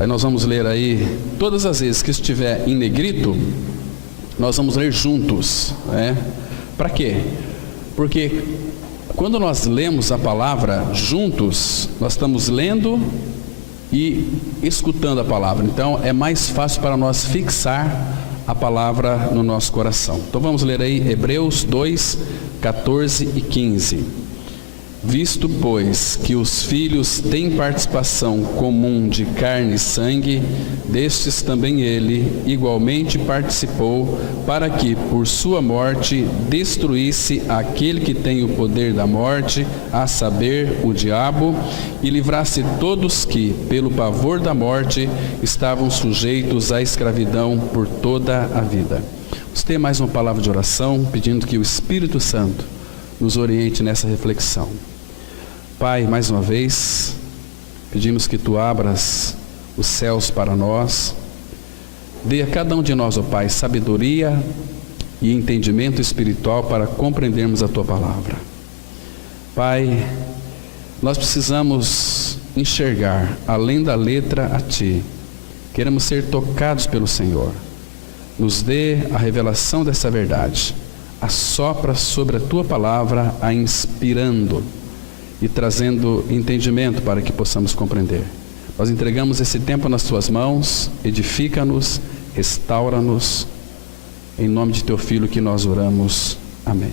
Aí nós vamos ler aí, todas as vezes que estiver em negrito, nós vamos ler juntos, né? Para quê? Porque quando nós lemos a palavra juntos, nós estamos lendo e escutando a palavra. Então é mais fácil para nós fixar a palavra no nosso coração. Então vamos ler aí Hebreus 2, 14 e 15. Visto, pois, que os filhos têm participação comum de carne e sangue, destes também ele igualmente participou, para que, por sua morte, destruísse aquele que tem o poder da morte, a saber, o diabo, e livrasse todos que, pelo pavor da morte, estavam sujeitos à escravidão por toda a vida. Vamos ter mais uma palavra de oração, pedindo que o Espírito Santo nos oriente nessa reflexão. Pai, mais uma vez, pedimos que Tu abras os céus para nós, dê a cada um de nós, ó Pai, sabedoria e entendimento espiritual para compreendermos a Tua palavra. Pai, nós precisamos enxergar, além da letra, a Ti. Queremos ser tocados pelo Senhor. Nos dê a revelação dessa verdade. Assopra sobre a Tua palavra, a inspirando e trazendo entendimento para que possamos compreender. Nós entregamos esse tempo nas Tuas mãos, edifica-nos, restaura-nos, em nome de Teu Filho que nós oramos. Amém.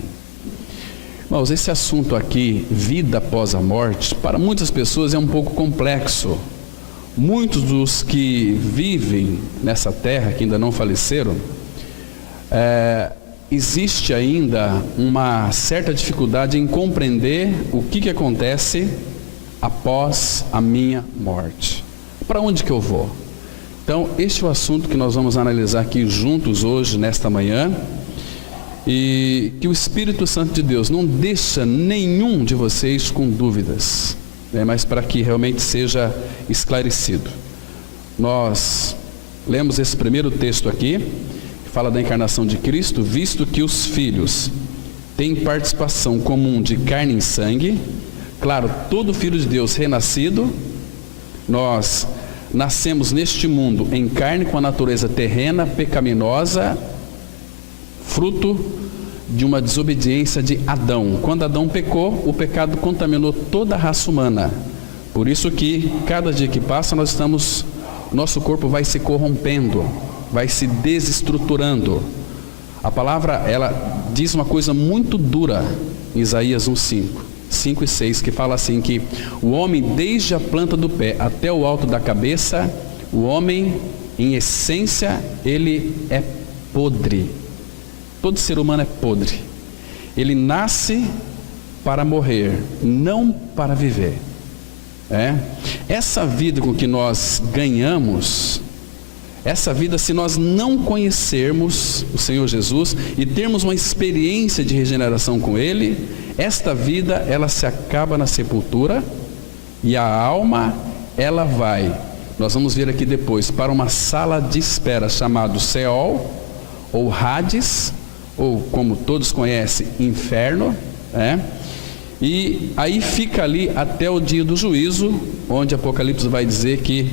Irmãos, esse assunto aqui, vida após a morte, para muitas pessoas é um pouco complexo. Muitos dos que vivem nessa terra, que ainda não faleceram, existe ainda uma certa dificuldade em compreender o que acontece após a minha morte. Para onde que eu vou? Então, este é o assunto que nós vamos analisar aqui juntos hoje, nesta manhã, e que o Espírito Santo de Deus não deixa nenhum de vocês com dúvidas, né, mas para que realmente seja esclarecido. Nós lemos esse primeiro texto aqui, fala da encarnação de Cristo, visto que os filhos têm participação comum de carne e sangue. Claro, todo filho de Deus renascido, nós nascemos neste mundo em carne com a natureza terrena, pecaminosa, fruto de uma desobediência de Adão. Quando Adão pecou, o pecado contaminou toda a raça humana. Por isso que cada dia que passa nosso corpo vai se corrompendo, vai se desestruturando. A palavra, ela diz uma coisa muito dura em Isaías 5 e 6, que fala assim, que o homem desde a planta do pé até o alto da cabeça, o homem em essência, ele é podre. Todo ser humano é podre. Ele nasce para morrer, não para viver. Essa vida com que nós ganhamos, essa vida, se nós não conhecermos o Senhor Jesus e termos uma experiência de regeneração com Ele, esta vida, ela se acaba na sepultura e a alma, ela vai, nós vamos ver aqui depois, para uma sala de espera chamado Seol, ou Hades, ou como todos conhecem, Inferno, e aí fica ali até o dia do juízo, onde Apocalipse vai dizer que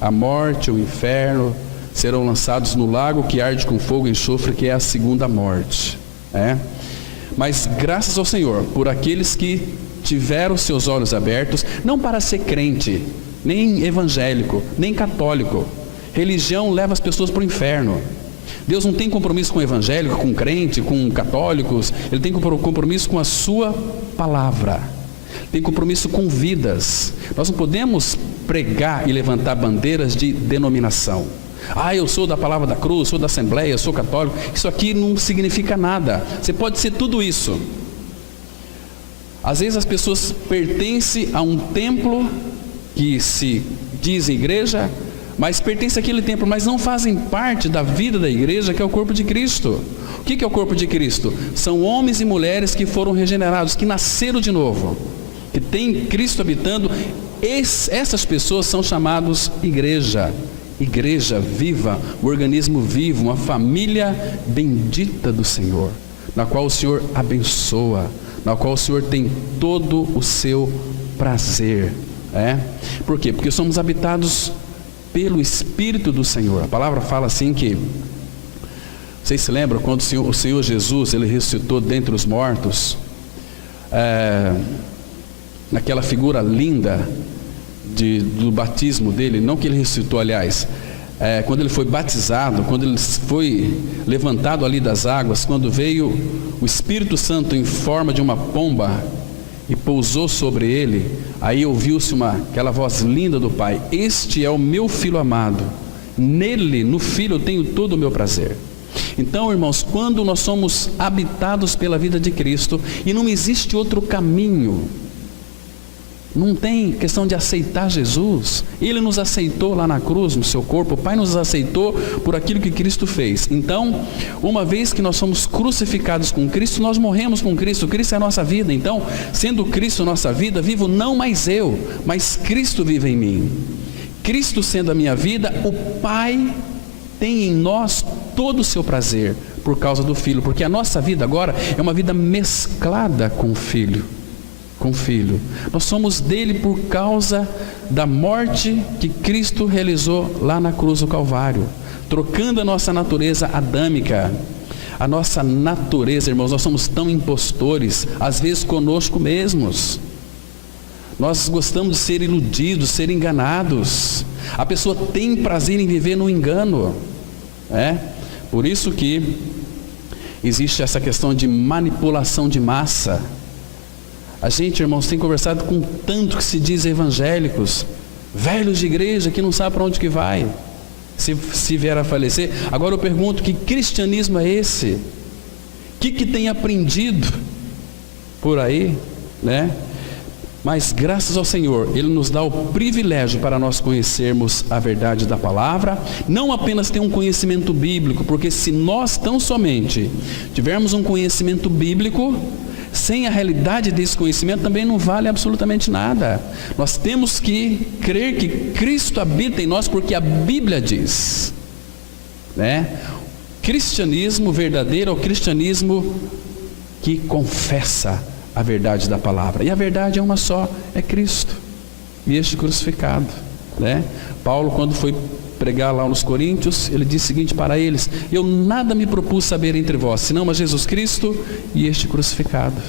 a morte, o inferno, serão lançados no lago que arde com fogo e enxofre, que é a segunda morte. Mas graças ao Senhor, por aqueles que tiveram seus olhos abertos, não para ser crente, nem evangélico, nem católico. Religião leva as pessoas para o inferno. Deus não tem compromisso com o evangélico, com o crente, com católicos. Ele tem compromisso com a sua palavra. Tem compromisso com vidas. Nós não podemos pregar e levantar bandeiras de denominação. Eu sou da Palavra da Cruz, sou da Assembleia, sou católico. Isso aqui não significa nada. Você pode ser tudo isso. Às vezes as pessoas pertencem a um templo que se diz igreja, mas pertencem àquele templo, mas não fazem parte da vida da igreja, que é o corpo de Cristo. O que é o corpo de Cristo? São homens e mulheres que foram regenerados, que nasceram de novo, que tem Cristo habitando. Essas pessoas são chamados igreja. Igreja viva, um organismo vivo, uma família bendita do Senhor, na qual o Senhor abençoa, na qual o Senhor tem todo o seu prazer. Por quê? Porque somos habitados pelo Espírito do Senhor. A palavra fala assim que, vocês se lembram quando o Senhor Jesus, ele ressuscitou dentre os mortos, naquela figura linda do batismo dele, não que ele ressuscitou, aliás, quando ele foi batizado, quando ele foi levantado ali das águas, quando veio o Espírito Santo em forma de uma pomba e pousou sobre ele, aí ouviu-se aquela voz linda do Pai: este é o meu Filho amado, nele, no Filho, eu tenho todo o meu prazer. Então, irmãos, quando nós somos habitados pela vida de Cristo, e não existe outro caminho, não tem questão de aceitar Jesus. Ele nos aceitou lá na cruz, no seu corpo. O Pai nos aceitou por aquilo que Cristo fez. Então, uma vez que nós somos crucificados com Cristo, nós morremos com Cristo. Cristo é a nossa vida. Então, sendo Cristo nossa vida, vivo não mais eu, mas Cristo vive em mim. Cristo sendo a minha vida, o Pai tem em nós todo o seu prazer por causa do Filho, porque a nossa vida agora é uma vida mesclada com o Filho. Nós somos dele por causa da morte que Cristo realizou lá na cruz do Calvário, trocando a nossa natureza adâmica. A nossa natureza, irmãos, nós somos tão impostores, às vezes conosco mesmos. Nós gostamos de ser iludidos, ser enganados. A pessoa tem prazer em viver no engano. Por isso que existe essa questão de manipulação de massa. A gente, irmãos, tem conversado com tanto que se diz evangélicos, velhos de igreja que não sabe para onde que vai, se vier a falecer. Agora eu pergunto, que cristianismo é esse? O que tem aprendido por aí, né? Mas graças ao Senhor, Ele nos dá o privilégio para nós conhecermos a verdade da palavra, não apenas ter um conhecimento bíblico, porque se nós tão somente tivermos um conhecimento bíblico, sem a realidade desse conhecimento também não vale absolutamente nada. Nós temos que crer que Cristo habita em nós, porque a Bíblia diz, né? Cristianismo verdadeiro é o cristianismo que confessa a verdade da palavra, e a verdade é uma só, é Cristo e este crucificado, né? Paulo, quando foi pregar lá nos Coríntios, ele disse o seguinte para eles: eu nada me propus saber entre vós, senão mas Jesus Cristo e este crucificado.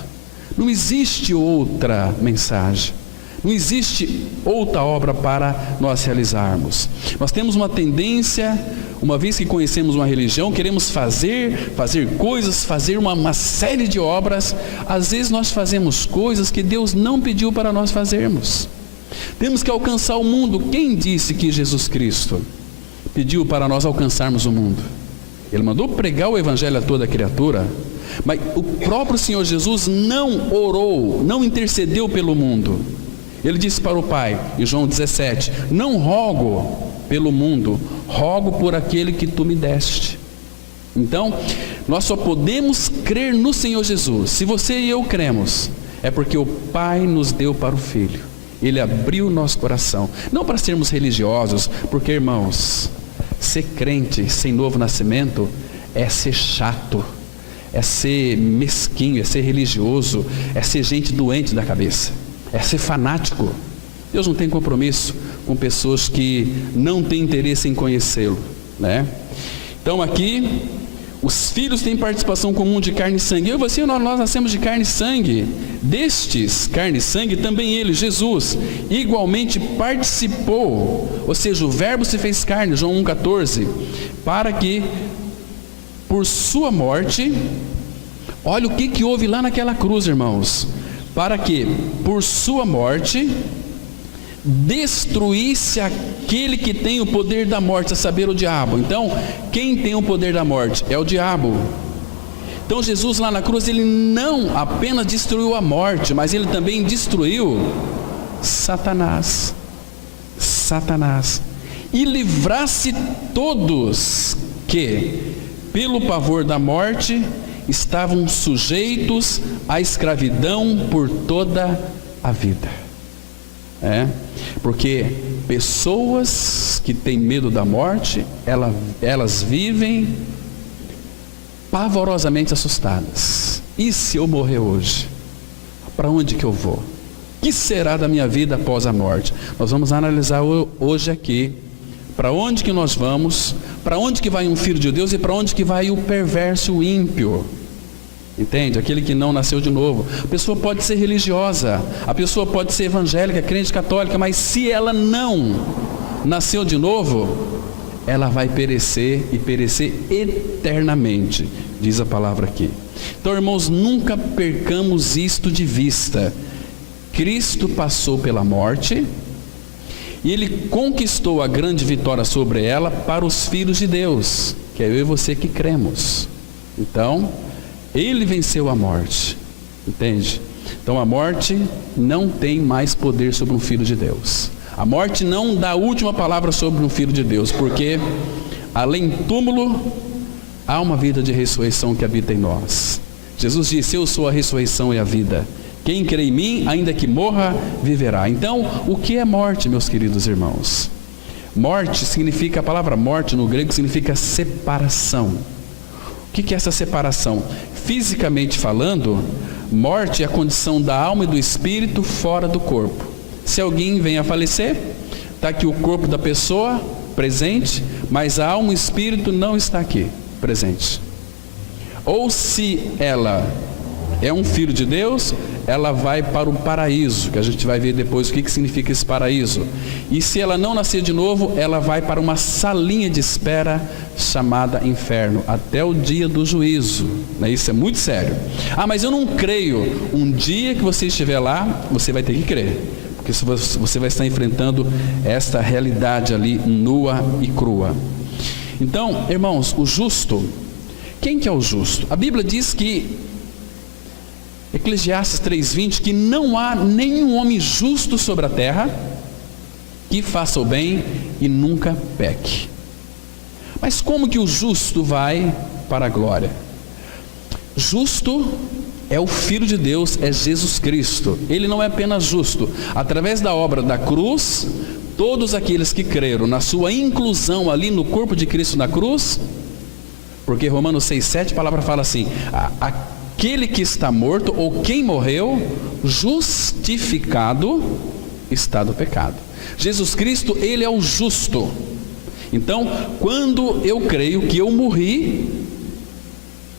Não existe outra mensagem, não existe outra obra para nós realizarmos. Nós temos uma tendência, uma vez que conhecemos uma religião, queremos fazer coisas, fazer uma série de obras. Às vezes nós fazemos coisas que Deus não pediu para nós fazermos. Temos que alcançar o mundo. Quem disse que Jesus Cristo pediu para nós alcançarmos o mundo? Ele mandou pregar o evangelho a toda criatura, mas o próprio Senhor Jesus não orou, não intercedeu pelo mundo. Ele disse para o Pai, em João 17, não rogo pelo mundo, rogo por aquele que tu me deste. Então, nós só podemos crer no Senhor Jesus. Se você e eu cremos, é porque o Pai nos deu para o Filho. Ele abriu o nosso coração, não para sermos religiosos, porque, irmãos, ser crente sem novo nascimento é ser chato, é ser mesquinho, é ser religioso, é ser gente doente da cabeça, é ser fanático. Deus não tem compromisso com pessoas que não têm interesse em conhecê-lo, né? Então aqui, os filhos têm participação comum de carne e sangue. Eu e você, nós nascemos de carne e sangue. Destes, carne e sangue, também ele, Jesus, igualmente participou, ou seja, o verbo se fez carne, João 1,14, para que, por sua morte, olha o que houve lá naquela cruz, irmãos, para que, por sua morte, destruísse aquele que tem o poder da morte, a saber, o diabo. Então, quem tem o poder da morte? É o diabo. Então Jesus lá na cruz, ele não apenas destruiu a morte, mas ele também destruiu Satanás, e livrasse todos que, pelo pavor da morte, estavam sujeitos à escravidão por toda a vida. Porque pessoas que têm medo da morte, elas vivem pavorosamente assustadas. E se eu morrer hoje? Para onde que eu vou? O que será da minha vida após a morte? Nós vamos analisar hoje aqui, Para onde que nós vamos? Para onde que vai um filho de Deus e para onde que vai o perverso, o ímpio? Entende? Aquele que não nasceu de novo. A pessoa pode ser religiosa, a pessoa pode ser evangélica, crente católica, mas se ela não nasceu de novo, ela vai perecer e perecer eternamente, diz a palavra aqui. Então, irmãos, nunca percamos isto de vista. Cristo passou pela morte e Ele conquistou a grande vitória sobre ela para os filhos de Deus, que é eu e você que cremos. Então, Ele venceu a morte, entende? Então a morte não tem mais poder sobre um filho de Deus. A morte não dá a última palavra sobre um filho de Deus, porque além do túmulo, há uma vida de ressurreição que habita em nós. Jesus disse: eu sou a ressurreição e a vida. Quem crê em mim, ainda que morra, viverá. Então, o que é morte, meus queridos irmãos? Morte significa, a palavra morte no grego significa separação. O que é essa separação? Fisicamente falando, morte é a condição da alma e do espírito fora do corpo. Se alguém vem a falecer, está aqui o corpo da pessoa presente, mas a alma e o espírito não está aqui presente. Ou se ela é um filho de Deus, ela vai para o paraíso, que a gente vai ver depois o que significa esse paraíso. E se ela não nascer de novo, ela vai para uma salinha de espera chamada inferno, até o dia do juízo. Isso é muito sério. Ah, mas eu não creio. Um dia que você estiver lá, você vai ter que crer, porque você vai estar enfrentando esta realidade ali nua e crua. Então, irmãos, o justo, quem que é o justo? A Bíblia diz que Eclesiastes 3:20, que não há nenhum homem justo sobre a terra que faça o bem e nunca peque. Mas como que o justo vai para a glória? Justo é o Filho de Deus, é Jesus Cristo. Ele não é apenas justo. Através da obra da cruz, todos aqueles que creram na sua inclusão ali no corpo de Cristo na cruz, porque Romanos 6:7 a palavra fala assim: aquele que está morto, ou quem morreu, justificado está do pecado. Jesus Cristo, Ele é o justo. Então, quando eu creio que eu morri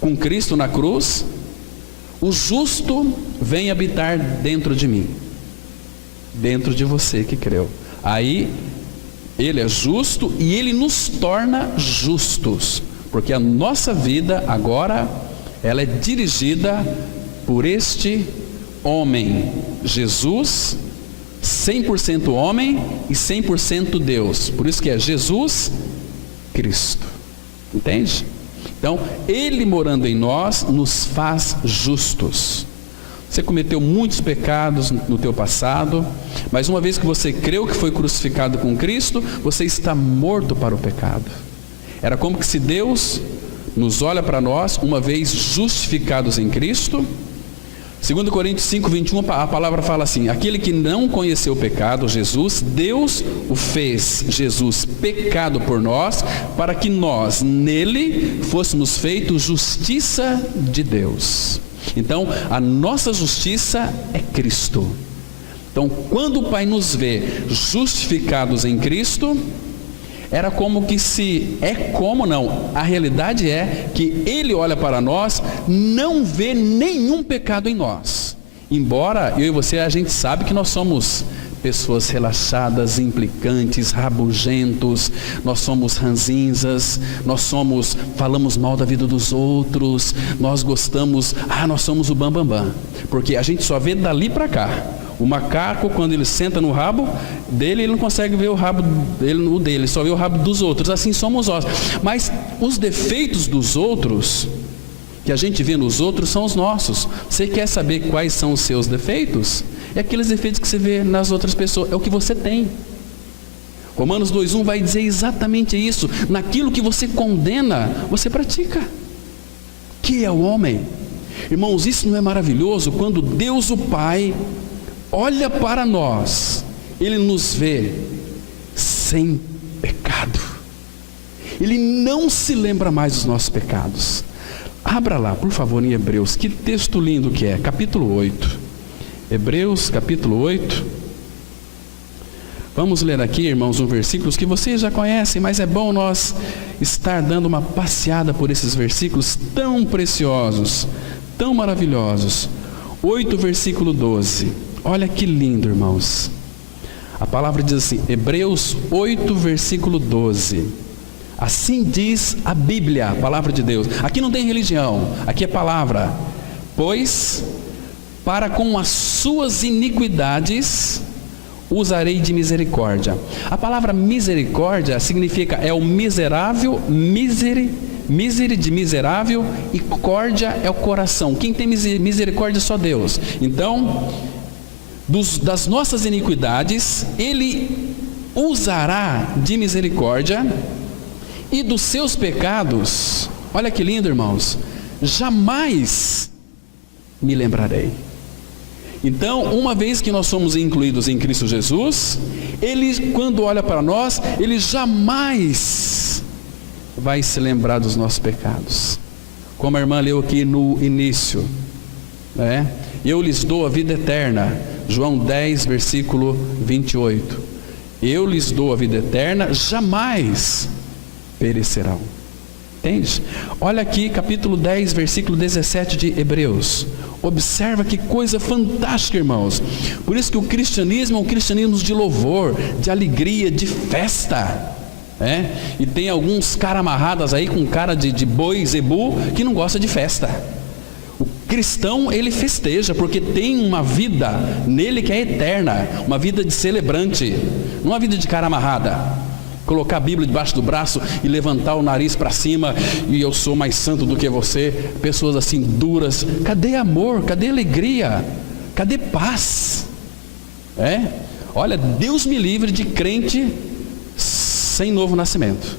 com Cristo na cruz, o justo vem habitar dentro de mim, dentro de você que creu. Aí, Ele é justo e Ele nos torna justos, porque a nossa vida agora, ela é dirigida por este homem, Jesus, 100% homem e 100% Deus. Por isso que é Jesus Cristo. Entende? Então, Ele morando em nós nos faz justos. Você cometeu muitos pecados no teu passado, mas uma vez que você creu que foi crucificado com Cristo, você está morto para o pecado. Era como que se Deus nos olha para nós, uma vez justificados em Cristo. 2 Coríntios 5:21, a palavra fala assim: aquele que não conheceu o pecado, Jesus, Deus o fez, Jesus, pecado por nós, para que nós, nele, fôssemos feitos justiça de Deus. Então, a nossa justiça é Cristo. Então, quando o Pai nos vê justificados em Cristo, era como que a realidade é que Ele olha para nós, não vê nenhum pecado em nós. Embora eu e você, a gente sabe que nós somos pessoas relaxadas, implicantes, rabugentos, nós somos ranzinzas, falamos mal da vida dos outros, nós somos o bambambam, porque a gente só vê dali para cá. O macaco, quando ele senta no rabo dele, ele não consegue ver o rabo dele, só vê o rabo dos outros. Assim somos nós. Mas os defeitos dos outros, que a gente vê nos outros, são os nossos. Você quer saber quais são os seus defeitos? É aqueles defeitos que você vê nas outras pessoas, é o que você tem. Romanos 2:1 vai dizer exatamente isso. Naquilo que você condena, você pratica. Que é o homem? Irmãos, isso não é maravilhoso? Quando Deus o Pai olha para nós, Ele nos vê sem pecado. Ele não se lembra mais dos nossos pecados. Abra lá, por favor, em Hebreus. Que texto lindo que é, capítulo 8. Hebreus, capítulo 8. Vamos ler aqui, irmãos, um versículo que vocês já conhecem, mas é bom nós estar dando uma passeada por esses versículos tão preciosos, tão maravilhosos. 8, versículo 12. Olha que lindo, irmãos. A palavra diz assim, Hebreus 8, versículo 12. Assim diz a Bíblia, a palavra de Deus. Aqui não tem religião, aqui é palavra. Pois, para com as suas iniquidades usarei de misericórdia. A palavra misericórdia significa, é o miserável, misere de miserável, e córdia é o coração. Quem tem misericórdia é só Deus. Então, das nossas iniquidades, Ele usará de misericórdia, e dos seus pecados, olha que lindo, irmãos, jamais me lembrarei. Então, uma vez que nós somos incluídos em Cristo Jesus, Ele, quando olha para nós, Ele jamais vai se lembrar dos nossos pecados. Como a irmã leu aqui no início, né? Eu lhes dou a vida eterna, João 10, versículo 28. Eu lhes dou a vida eterna, jamais perecerão. Entende? Olha aqui, capítulo 10, versículo 17 de Hebreus. Observa que coisa fantástica, irmãos. Por isso que o cristianismo é um cristianismo de louvor, de alegria, de festa. E tem alguns caras amarrados aí com cara de boi, zebu, que não gosta de festa. O cristão, ele festeja, porque tem uma vida nele que é eterna, uma vida de celebrante, não uma vida de cara amarrada. Colocar a Bíblia debaixo do braço e levantar o nariz para cima, e eu sou mais santo do que você. Pessoas assim duras. Cadê amor? Cadê alegria? Cadê paz? Olha, Deus me livre de crente sem novo nascimento.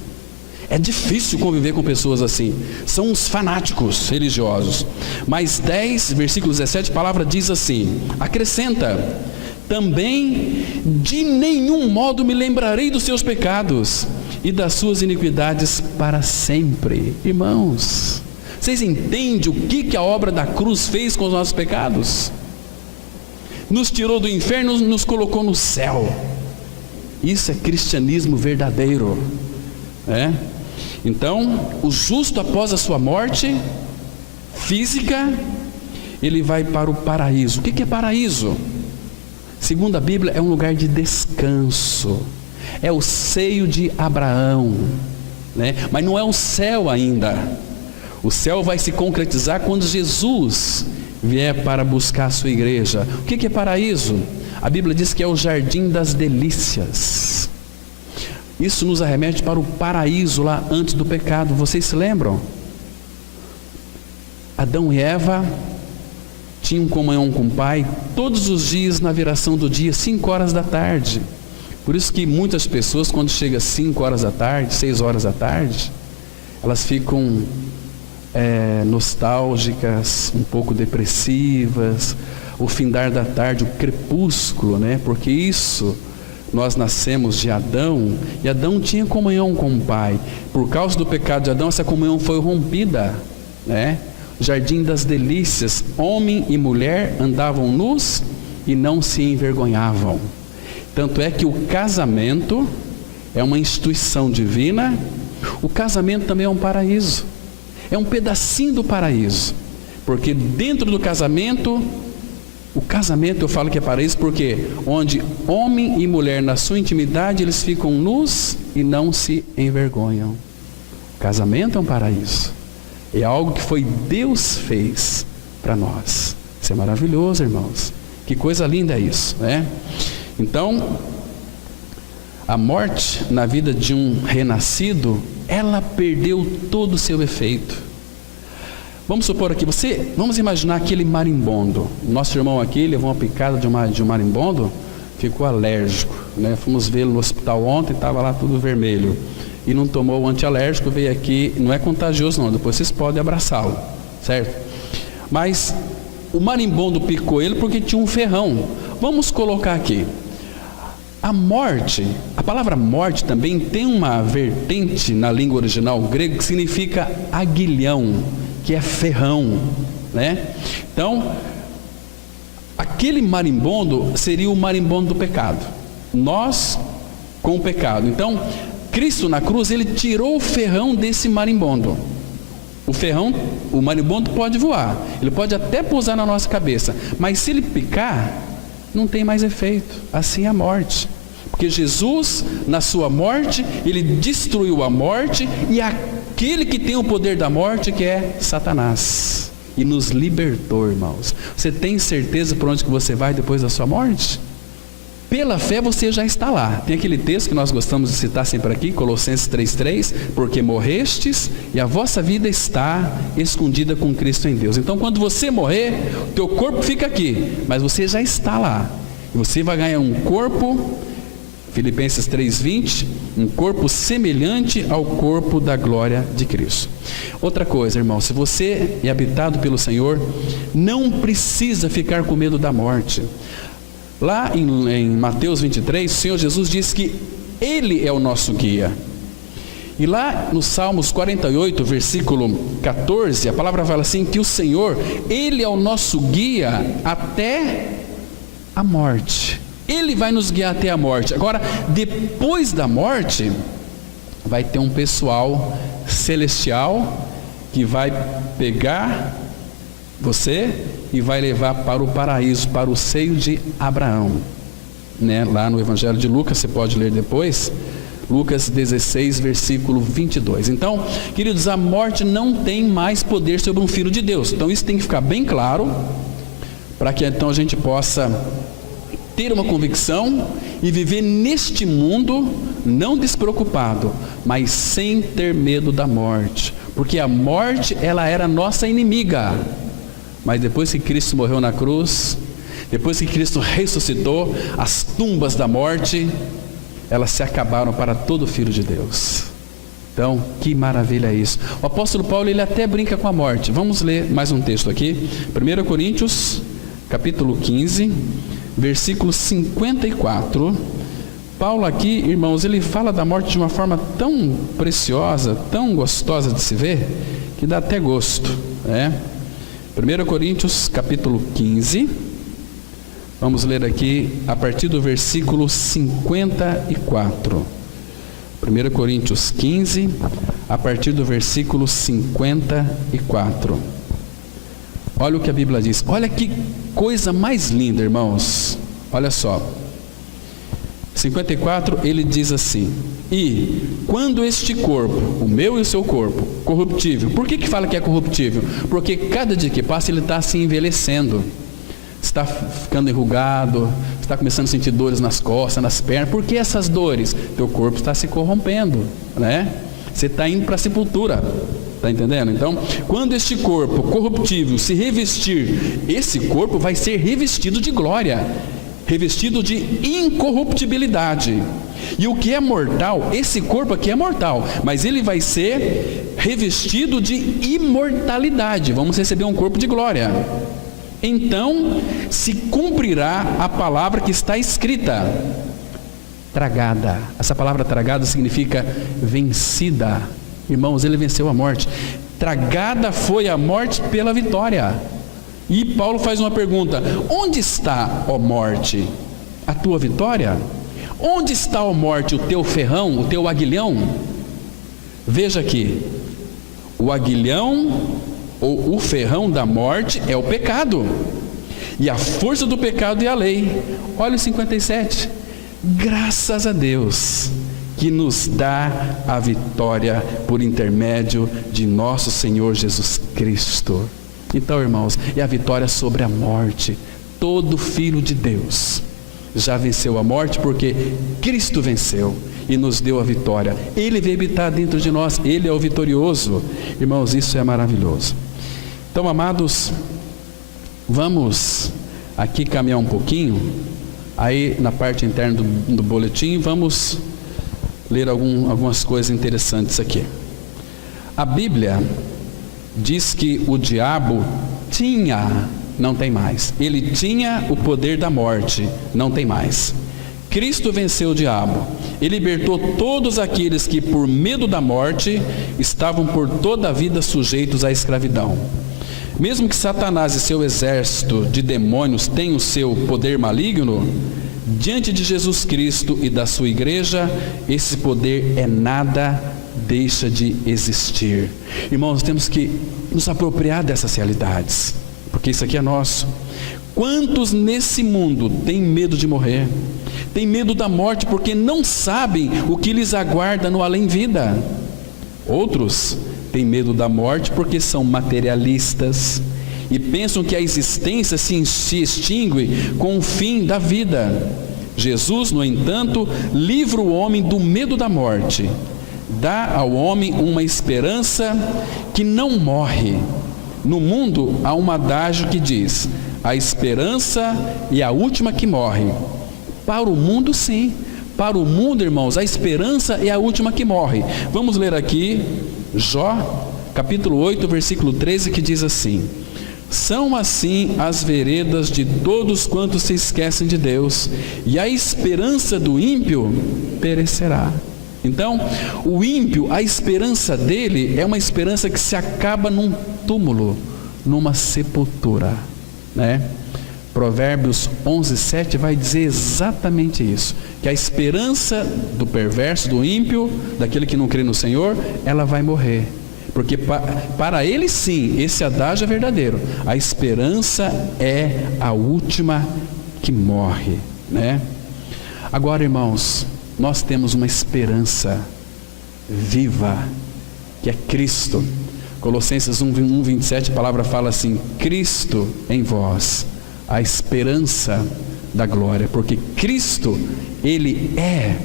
É difícil conviver com pessoas assim. São uns fanáticos religiosos. Mas 10, versículo 17, a palavra diz assim, acrescenta: também de nenhum modo me lembrarei dos seus pecados e das suas iniquidades para sempre. Irmãos, vocês entendem o que a obra da cruz fez com os nossos pecados? Nos tirou do inferno, nos colocou no céu. Isso é cristianismo verdadeiro. Então, o justo, após a sua morte física, ele vai para o paraíso. O que é paraíso? Segundo a Bíblia, é um lugar de descanso, é o seio de Abraão, mas não é o céu ainda. O céu vai se concretizar quando Jesus vier para buscar a sua igreja. O que é paraíso? A Bíblia diz que é o jardim das delícias. Isso nos arremete para o paraíso lá antes do pecado. Vocês se lembram? Adão e Eva tinham comunhão com o Pai todos os dias na viração do dia, 5 horas da tarde. Por isso que muitas pessoas, quando chega 5 horas da tarde, 6 horas da tarde, elas ficam nostálgicas, um pouco depressivas. O findar da tarde, o crepúsculo, porque isso, nós nascemos de Adão, e Adão tinha comunhão com o Pai. Por causa do pecado de Adão, essa comunhão foi rompida, Jardim das delícias, homem e mulher andavam nus e não se envergonhavam. Tanto é que o casamento é uma instituição divina. O casamento também é um paraíso, é um pedacinho do paraíso, porque dentro do casamento, o casamento eu falo que é paraíso porque onde homem e mulher na sua intimidade eles ficam nus e não se envergonham. O casamento é um paraíso. É algo que foi Deus fez para nós. Isso é maravilhoso, irmãos. Que coisa linda é isso, Então, a morte na vida de um renascido, ela perdeu todo o seu efeito. Vamos supor aqui, vamos imaginar aquele marimbondo. Nosso irmão aqui levou uma picada de um marimbondo, ficou alérgico, Fomos vê-lo no hospital ontem, estava lá tudo vermelho. E não tomou o antialérgico, veio aqui, não é contagioso não, depois vocês podem abraçá-lo, certo? Mas o marimbondo picou ele porque tinha um ferrão. Vamos colocar aqui, a morte, a palavra morte também tem uma vertente na língua original grega que significa aguilhão, que é ferrão, Então, aquele marimbondo seria o marimbondo do pecado. Nós com o pecado. Então, Cristo na cruz, ele tirou o ferrão desse marimbondo. O ferrão, o marimbondo pode voar, ele pode até pousar na nossa cabeça, mas se ele picar, não tem mais efeito. Assim é a morte. Porque Jesus, na sua morte, ele destruiu a morte e aquele que tem o poder da morte, que é Satanás, e nos libertou, irmãos. Você tem certeza por onde que você vai depois da sua morte? Pela fé você já está lá. Tem aquele texto que nós gostamos de citar sempre aqui, Colossenses 3:3, porque morrestes e a vossa vida está escondida com Cristo em Deus. Então quando você morrer, o teu corpo fica aqui, mas você já está lá. E você vai ganhar um corpo, Filipenses 3:20, um corpo semelhante ao corpo da glória de Cristo. Outra coisa, irmão, se você é habitado pelo Senhor, não precisa ficar com medo da morte. Lá em Mateus 23, o Senhor Jesus diz que Ele é o nosso guia. E lá no Salmos 48, versículo 14, a palavra fala assim, que o Senhor, Ele é o nosso guia até a morte. Ele vai nos guiar até a morte. Agora, depois da morte, vai ter um pessoal celestial que vai pegar você e vai levar para o paraíso, para o seio de Abraão, né? Lá no Evangelho de Lucas, você pode ler depois, Lucas 16, versículo 22. Então, queridos, a morte não tem mais poder sobre um filho de Deus. Então isso tem que ficar bem claro, para que então a gente possa ter uma convicção e viver neste mundo não despreocupado, mas sem ter medo da morte, porque a morte, ela era nossa inimiga. Mas depois que Cristo morreu na cruz, depois que Cristo ressuscitou, as tumbas da morte, elas se acabaram para todo filho de Deus. Então, que maravilha é isso. O apóstolo Paulo, ele até brinca com a morte. Vamos ler mais um texto aqui. 1 Coríntios, capítulo 15, versículo 54. Paulo aqui, irmãos, ele fala da morte de uma forma tão preciosa, tão gostosa de se ver, que dá até gosto, né? 1 Coríntios, capítulo 15, vamos ler aqui a partir do versículo 54. 1 Coríntios 15, a partir do versículo 54. Olha o que a Bíblia diz. Olha que coisa mais linda, irmãos. Olha só. 54, ele diz assim: e quando este corpo, o meu e o seu corpo, corruptível, por que fala que é corruptível? Porque cada dia que passa ele está se envelhecendo, está ficando enrugado, está começando a sentir dores nas costas, nas pernas. Por que essas dores? Teu corpo está se corrompendo, né? Você está indo para a sepultura, está entendendo? Então, quando este corpo corruptível se revestir, esse corpo vai ser revestido de glória, revestido de incorruptibilidade. E o que é mortal, esse corpo aqui é mortal, mas ele vai ser revestido de imortalidade. Vamos receber um corpo de glória. Então se cumprirá a palavra que está escrita: tragada. Essa palavra tragada significa vencida. Irmãos, ele venceu a morte. Tragada foi a morte pela vitória. E Paulo faz uma pergunta: onde está, ó morte, a tua vitória? Onde está, ó morte, o teu ferrão, o teu aguilhão? Veja aqui, o aguilhão ou o ferrão da morte é o pecado, e a força do pecado é a lei. Olha o 57. Graças a Deus que nos dá a vitória por intermédio de nosso Senhor Jesus Cristo. Então, irmãos, é a vitória sobre a morte. Todo filho de Deus já venceu a morte, porque Cristo venceu e nos deu a vitória. Ele veio habitar dentro de nós, Ele é o vitorioso. Irmãos, isso é maravilhoso. Então, amados, vamos aqui caminhar um pouquinho, aí na parte interna do boletim, vamos ler algumas coisas interessantes aqui. A Bíblia diz que o diabo tinha, não tem mais. Ele tinha o poder da morte, não tem mais. Cristo venceu o diabo e libertou todos aqueles que, por medo da morte, estavam por toda a vida sujeitos à escravidão. Mesmo que Satanás e seu exército de demônios tenham o seu poder maligno, diante de Jesus Cristo e da sua igreja, esse poder é nada, deixa de existir. Irmãos, temos que nos apropriar dessas realidades, porque isso aqui é nosso. Quantos nesse mundo têm medo de morrer? Têm medo da morte porque não sabem o que lhes aguarda no além-vida. Outros têm medo da morte porque são materialistas e pensam que a existência se extingue com o fim da vida. Jesus, no entanto, livra o homem do medo da morte, dá ao homem uma esperança que não morre. No mundo há um adágio que diz: a esperança é a última que morre. Para o mundo, sim. Para o mundo, irmãos, a esperança é a última que morre. Vamos ler aqui Jó, capítulo 8, versículo 13, que diz assim: são assim as veredas de todos quantos se esquecem de Deus, e a esperança do ímpio perecerá. Então, o ímpio, a esperança dele é uma esperança que se acaba num túmulo, numa sepultura, né? Provérbios 11:7 vai dizer exatamente isso, que a esperança do perverso, do ímpio, daquele que não crê no Senhor, ela vai morrer, porque para ele sim, esse adágio é verdadeiro, a esperança é a última que morre, né? Agora, irmãos, nós temos uma esperança viva, que é Cristo. Colossenses 1:27, a palavra fala assim: Cristo em vós, a esperança da glória, porque Cristo, Ele é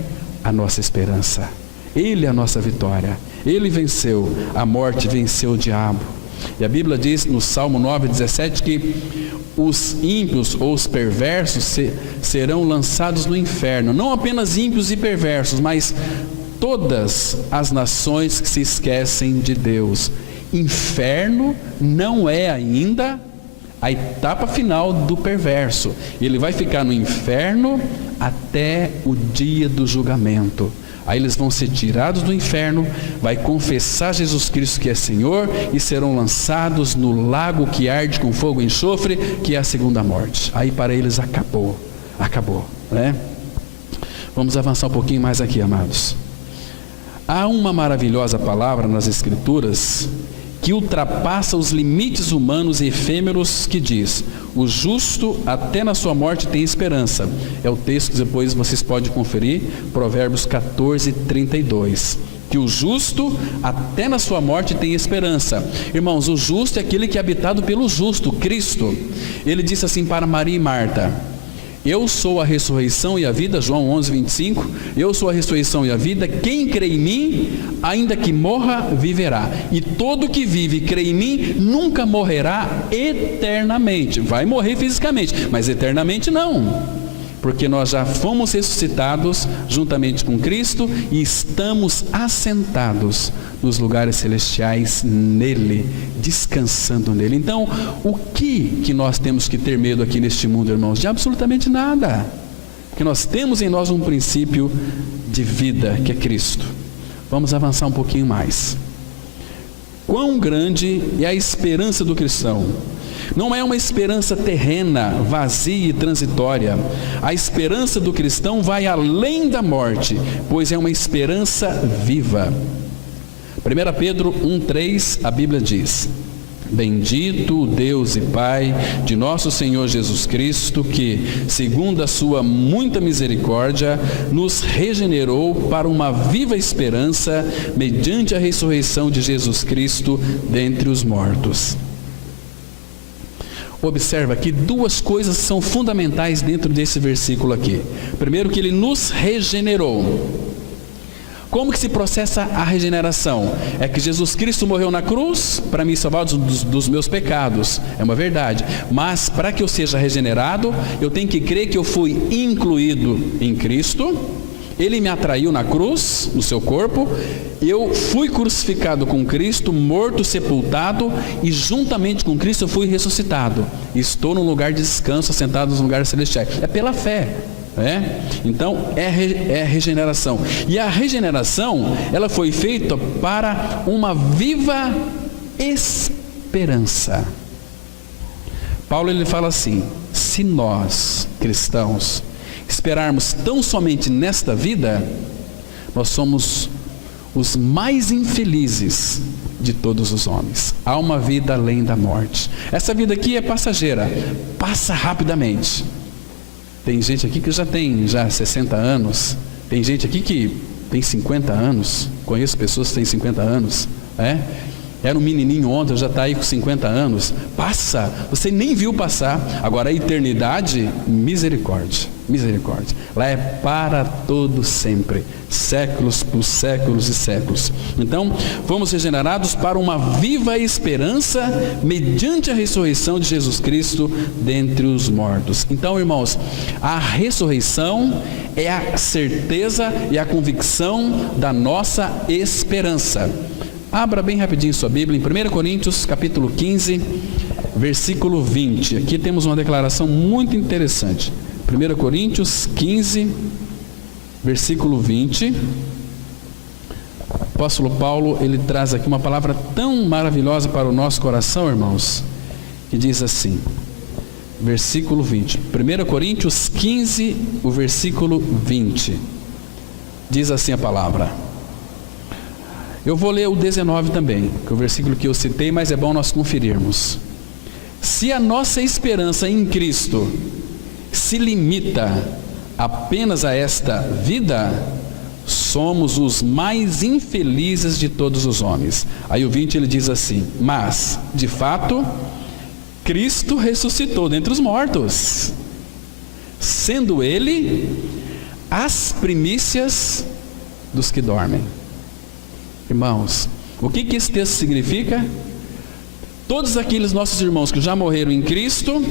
a nossa esperança, Ele é a nossa vitória, Ele venceu a morte, venceu o diabo. E a Bíblia diz no Salmo 9:17 que os ímpios ou os perversos serão lançados no inferno. Não apenas ímpios e perversos, mas todas as nações que se esquecem de Deus. Inferno não é ainda a etapa final do perverso. Ele vai ficar no inferno até o dia do julgamento. Aí eles vão ser tirados do inferno, vai confessar Jesus Cristo que é Senhor e serão lançados no lago que arde com fogo e enxofre, que é a segunda morte. Aí para eles acabou, né? Vamos avançar um pouquinho mais aqui, amados. Há uma maravilhosa palavra nas Escrituras que ultrapassa os limites humanos e efêmeros, que diz: o justo até na sua morte tem esperança. É o texto que depois vocês podem conferir, Provérbios 14:32. Que o justo até na sua morte tem esperança. Irmãos, o justo é aquele que é habitado pelo justo, Cristo. Ele disse assim para Maria e Marta: eu sou a ressurreição e a vida, João 11:25, eu sou a ressurreição e a vida, quem crê em mim, ainda que morra, viverá, e todo que vive e crê em mim, nunca morrerá eternamente. Vai morrer fisicamente, mas eternamente não, porque nós já fomos ressuscitados juntamente com Cristo e estamos assentados nos lugares celestiais nele, descansando nele. Então, o que nós temos que ter medo aqui neste mundo, irmãos? De absolutamente nada, porque nós temos em nós um princípio de vida, que é Cristo. Vamos avançar um pouquinho mais. Quão grande é a esperança do cristão? Não é uma esperança terrena, vazia e transitória. A esperança do cristão vai além da morte, pois é uma esperança viva. 1 Pedro 1:3, a Bíblia diz: bendito o Deus e Pai de nosso Senhor Jesus Cristo, que, segundo a sua muita misericórdia, nos regenerou para uma viva esperança, mediante a ressurreição de Jesus Cristo dentre os mortos. Observa que duas coisas são fundamentais dentro desse versículo aqui. Primeiro, que ele nos regenerou. Como que se processa a regeneração? É que Jesus Cristo morreu na cruz para me salvar dos meus pecados, é uma verdade. Mas para que eu seja regenerado, eu tenho que crer que eu fui incluído em Cristo. Ele me atraiu na cruz, no seu corpo. Eu fui crucificado com Cristo, morto, sepultado, e juntamente com Cristo eu fui ressuscitado. Estou num lugar de descanso, assentado nos lugares celestiais. É pela fé. Então é regeneração. E a regeneração, ela foi feita para uma viva esperança. Paulo, ele fala assim: se nós, cristãos, esperarmos tão somente nesta vida, nós somos os mais infelizes de todos os homens. Há uma vida além da morte. Essa vida aqui é passageira, passa rapidamente. Tem gente aqui que já tem 60 anos, tem gente aqui que tem 50 anos, conheço pessoas que têm 50 anos, era um menininho ontem, já está aí com 50 anos, passa, você nem viu passar. Agora a eternidade, misericórdia, misericórdia, lá é para todo sempre, séculos por séculos e séculos. Então, fomos regenerados para uma viva esperança, mediante a ressurreição de Jesus Cristo dentre os mortos. Então, irmãos, a ressurreição é a certeza e a convicção da nossa esperança. Abra bem rapidinho sua Bíblia em 1 Coríntios capítulo 15, versículo 20. Aqui temos uma declaração muito interessante. 1 Coríntios 15, versículo 20. O apóstolo Paulo, ele traz aqui uma palavra tão maravilhosa para o nosso coração, irmãos, que diz assim, versículo 20. 1 Coríntios 15, o versículo 20. Diz assim a palavra. Eu vou ler o 19 também, que é o versículo que eu citei, mas é bom nós conferirmos. Se a nossa esperança em Cristo se limita apenas a esta vida, somos os mais infelizes de todos os homens. Aí o 20 ele diz assim, mas, de fato, Cristo ressuscitou dentre os mortos, sendo Ele as primícias dos que dormem. Irmãos, o que esse texto significa? Todos aqueles nossos irmãos que já morreram em Cristo,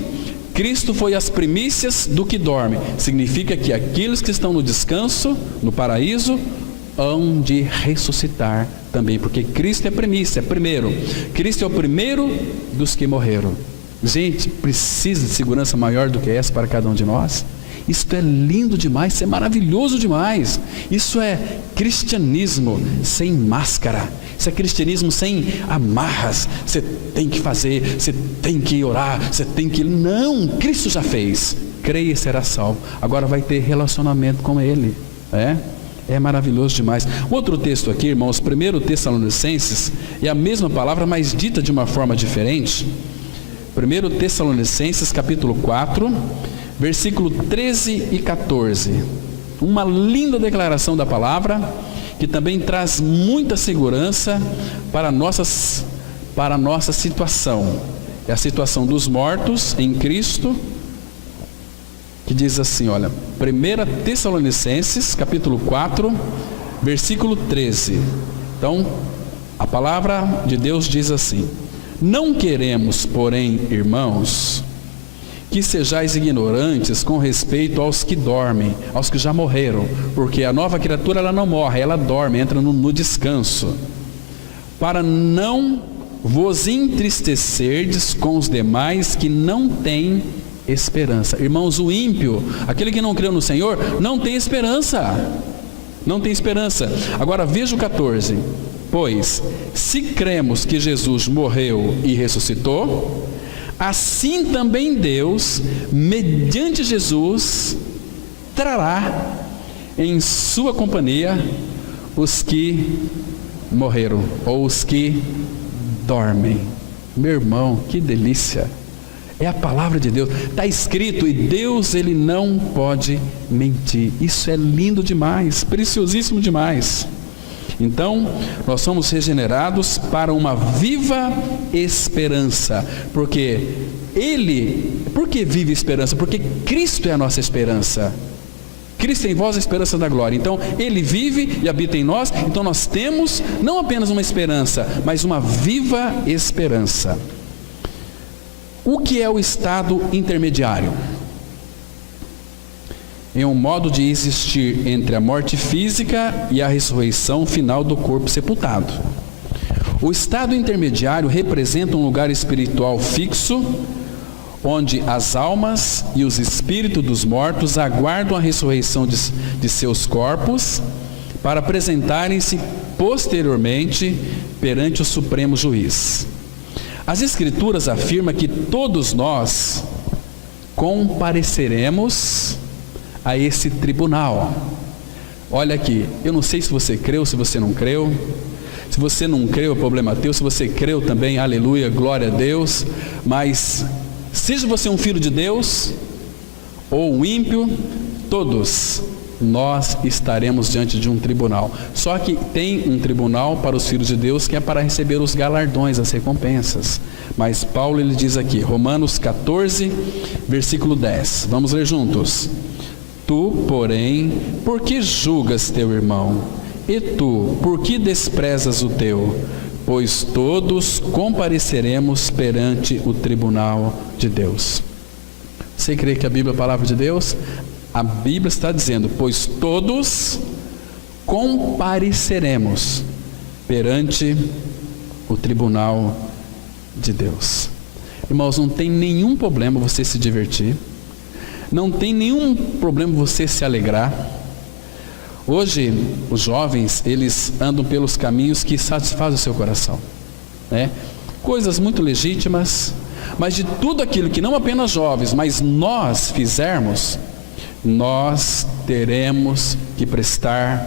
Cristo foi as primícias do que dorme. Significa que aqueles que estão no descanso, no paraíso, hão de ressuscitar também, porque Cristo é primícia, é primeiro. Cristo é o primeiro dos que morreram. Gente, precisa de segurança maior do que essa para cada um de nós? Isso é lindo demais, isso é maravilhoso demais. Isso é cristianismo sem máscara. Isso é cristianismo sem amarras. Você tem que fazer, você tem que orar, você tem que... Não, Cristo já fez. Creia e será salvo. Agora vai ter relacionamento com Ele. É maravilhoso demais. Outro texto aqui, irmãos, 1 Tessalonicenses, é a mesma palavra, mas dita de uma forma diferente. 1 Tessalonicenses capítulo 4, versículo 13 e 14, uma linda declaração da palavra, que também traz muita segurança para a nossa situação. É a situação dos mortos em Cristo, que diz assim, olha, 1 Tessalonicenses, capítulo 4, versículo 13. Então, a palavra de Deus diz assim, não queremos, porém, irmãos, que sejais ignorantes com respeito aos que dormem, aos que já morreram, porque a nova criatura ela não morre, ela dorme, entra no descanso, para não vos entristecerdes com os demais que não têm esperança. Irmãos, o ímpio, aquele que não creu no Senhor, não tem esperança, não tem esperança. Agora veja o 14, pois se cremos que Jesus morreu e ressuscitou, assim também Deus, mediante Jesus, trará em sua companhia os que morreram, ou os que dormem. Meu irmão, que delícia! É a palavra de Deus, está escrito, e Deus, Ele não pode mentir. Isso é lindo demais, preciosíssimo demais. Então, nós somos regenerados para uma viva esperança, porque por que vive esperança? Porque Cristo é a nossa esperança. Cristo em vós a esperança da glória. Então, Ele vive e habita em nós, então nós temos não apenas uma esperança, mas uma viva esperança. O que é o estado intermediário? É um modo de existir entre a morte física e a ressurreição final do corpo sepultado. O estado intermediário representa um lugar espiritual fixo, onde as almas e os espíritos dos mortos aguardam a ressurreição de seus corpos para apresentarem-se posteriormente perante o Supremo Juiz. As Escrituras afirmam que todos nós compareceremos a esse tribunal. Olha aqui, eu não sei se você creu, se você não creu. Se você não creu, é problema teu. Se você creu também, aleluia, glória a Deus. Mas seja você um filho de Deus ou um ímpio, todos nós estaremos diante de um tribunal. Só que tem um tribunal para os filhos de Deus que é para receber os galardões, as recompensas. Mas Paulo ele diz aqui, Romanos 14, versículo 10. Vamos ler juntos. Tu, porém, por que julgas teu irmão? E tu, por que desprezas o teu? Pois todos compareceremos perante o tribunal de Deus. Você crê que a Bíblia é a palavra de Deus? A Bíblia está dizendo, pois todos compareceremos perante o tribunal de Deus. Irmãos, não tem nenhum problema você se divertir, não tem nenhum problema você se alegrar. Hoje, os jovens, eles andam pelos caminhos que satisfazem o seu coração, né? Coisas muito legítimas, mas de tudo aquilo que não apenas jovens, mas nós fizermos, nós teremos que prestar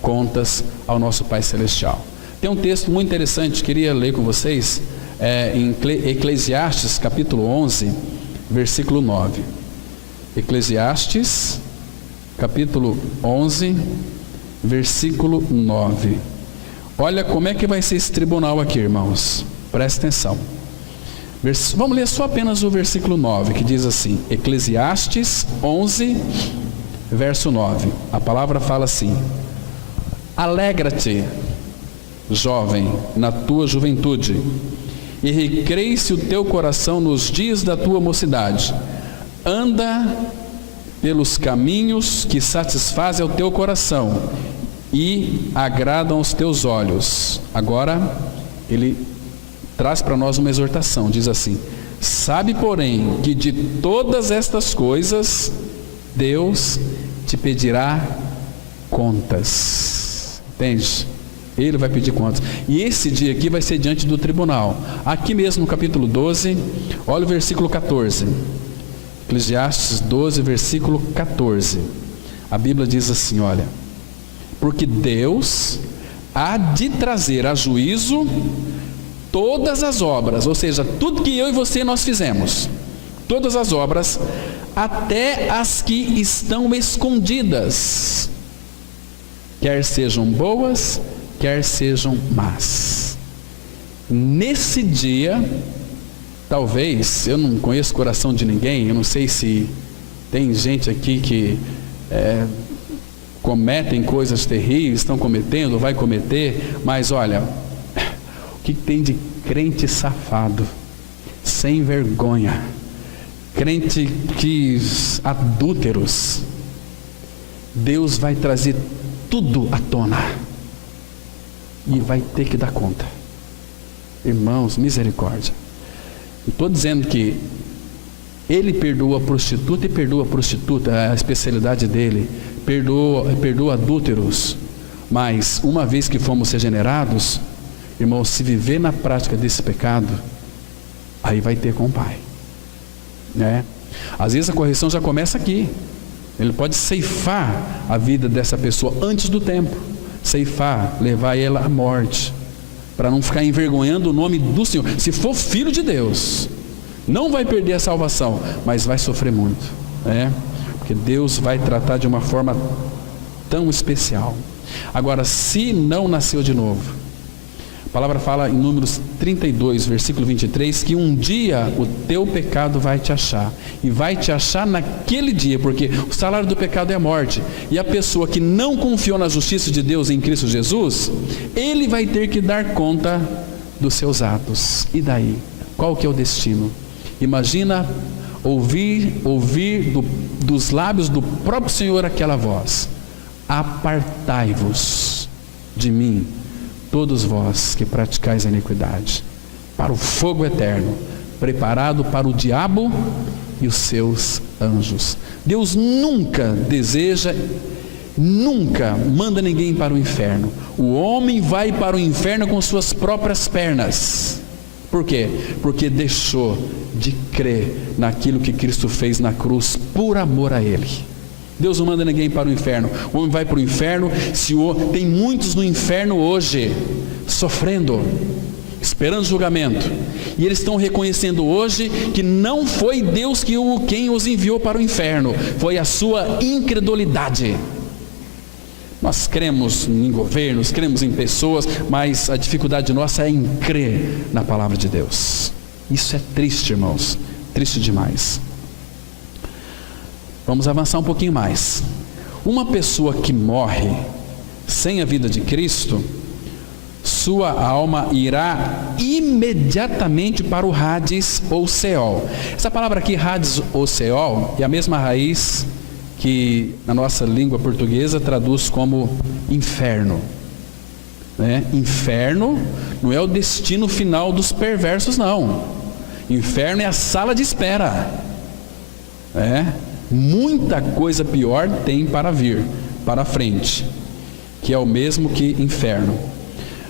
contas ao nosso Pai Celestial. Tem um texto muito interessante, queria ler com vocês, em Eclesiastes capítulo 11, versículo 9. Eclesiastes capítulo 11, versículo 9. Olha como é que vai ser esse tribunal aqui, irmãos. Presta atenção. Vamos ler só apenas o versículo 9, que diz assim, Eclesiastes 11, verso 9. A palavra fala assim: alegra-te, jovem, na tua juventude, e recreie-se o teu coração nos dias da tua mocidade. Anda pelos caminhos que satisfazem o teu coração e agradam aos teus olhos. Agora, ele traz para nós uma exortação, diz assim: sabe, porém, que de todas estas coisas Deus te pedirá contas. Entende? Ele vai pedir contas. E esse dia aqui vai ser diante do tribunal. Aqui mesmo no capítulo 12, olha o versículo 14. Eclesiastes 12, versículo 14. A Bíblia diz assim, olha: porque Deus há de trazer a juízo todas as obras, ou seja, tudo que eu e você nós fizemos, todas as obras, até as que estão escondidas, quer sejam boas, quer sejam más. Nesse dia, talvez, eu não conheço o coração de ninguém, eu não sei se tem gente aqui que cometem coisas terríveis, estão cometendo, vai cometer, mas olha, o que tem de crente safado, sem vergonha, crente que adúlteros, Deus vai trazer tudo à tona e vai ter que dar conta. Irmãos, misericórdia. Não estou dizendo que ele perdoa a prostituta e perdoa a prostituta, é a especialidade dele, perdoa adúlteros, mas uma vez que fomos regenerados, irmãos, se viver na prática desse pecado, aí vai ter com o Pai, né? Às vezes a correção já começa aqui. Ele pode ceifar a vida dessa pessoa antes do tempo, ceifar, levar ela à morte, para não ficar envergonhando o nome do Senhor. Se for filho de Deus, não vai perder a salvação, mas vai sofrer muito, né? Porque Deus vai tratar de uma forma tão especial. Agora, se não nasceu de novo, a palavra fala em Números 32, versículo 23, que um dia o teu pecado vai te achar, e vai te achar naquele dia, porque o salário do pecado é a morte, e a pessoa que não confiou na justiça de Deus em Cristo Jesus, ele vai ter que dar conta dos seus atos. E daí? Qual que é o destino? Imagina ouvir dos lábios do próprio Senhor aquela voz: apartai-vos de mim, todos vós que praticais a iniquidade, para o fogo eterno, preparado para o diabo e os seus anjos. Deus nunca deseja, nunca manda ninguém para o inferno. O homem vai para o inferno com suas próprias pernas. Por quê? Porque deixou de crer naquilo que Cristo fez na cruz por amor a Ele. Deus não manda ninguém para o inferno. O homem vai para o inferno. Tem muitos no inferno hoje, sofrendo, esperando julgamento. E eles estão reconhecendo hoje que não foi Deus quem os enviou para o inferno, foi a sua incredulidade. Nós cremos em governos, cremos em pessoas, mas a dificuldade nossa é em crer na palavra de Deus. Isso é triste, irmãos, triste demais. Vamos avançar um pouquinho mais. Uma pessoa que morre sem a vida de Cristo, sua alma irá imediatamente para o Hades ou Seol. Essa palavra aqui, Hades ou Seol, é a mesma raiz que na nossa língua portuguesa traduz como inferno. Inferno não é o destino final dos perversos, não. Inferno é a sala de espera. Muita coisa pior tem para vir, para frente, que é o mesmo que inferno.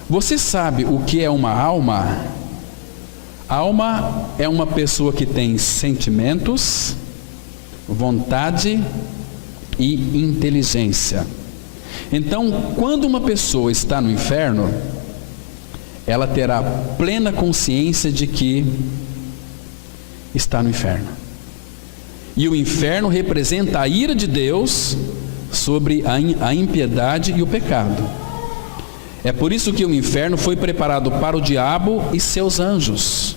Você sabe o que é uma alma? Alma é uma pessoa que tem sentimentos, vontade e inteligência. Então, quando uma pessoa está no inferno, ela terá plena consciência de que está no inferno. E o inferno representa a ira de Deus sobre a impiedade e o pecado. É por isso que o inferno foi preparado para o diabo e seus anjos.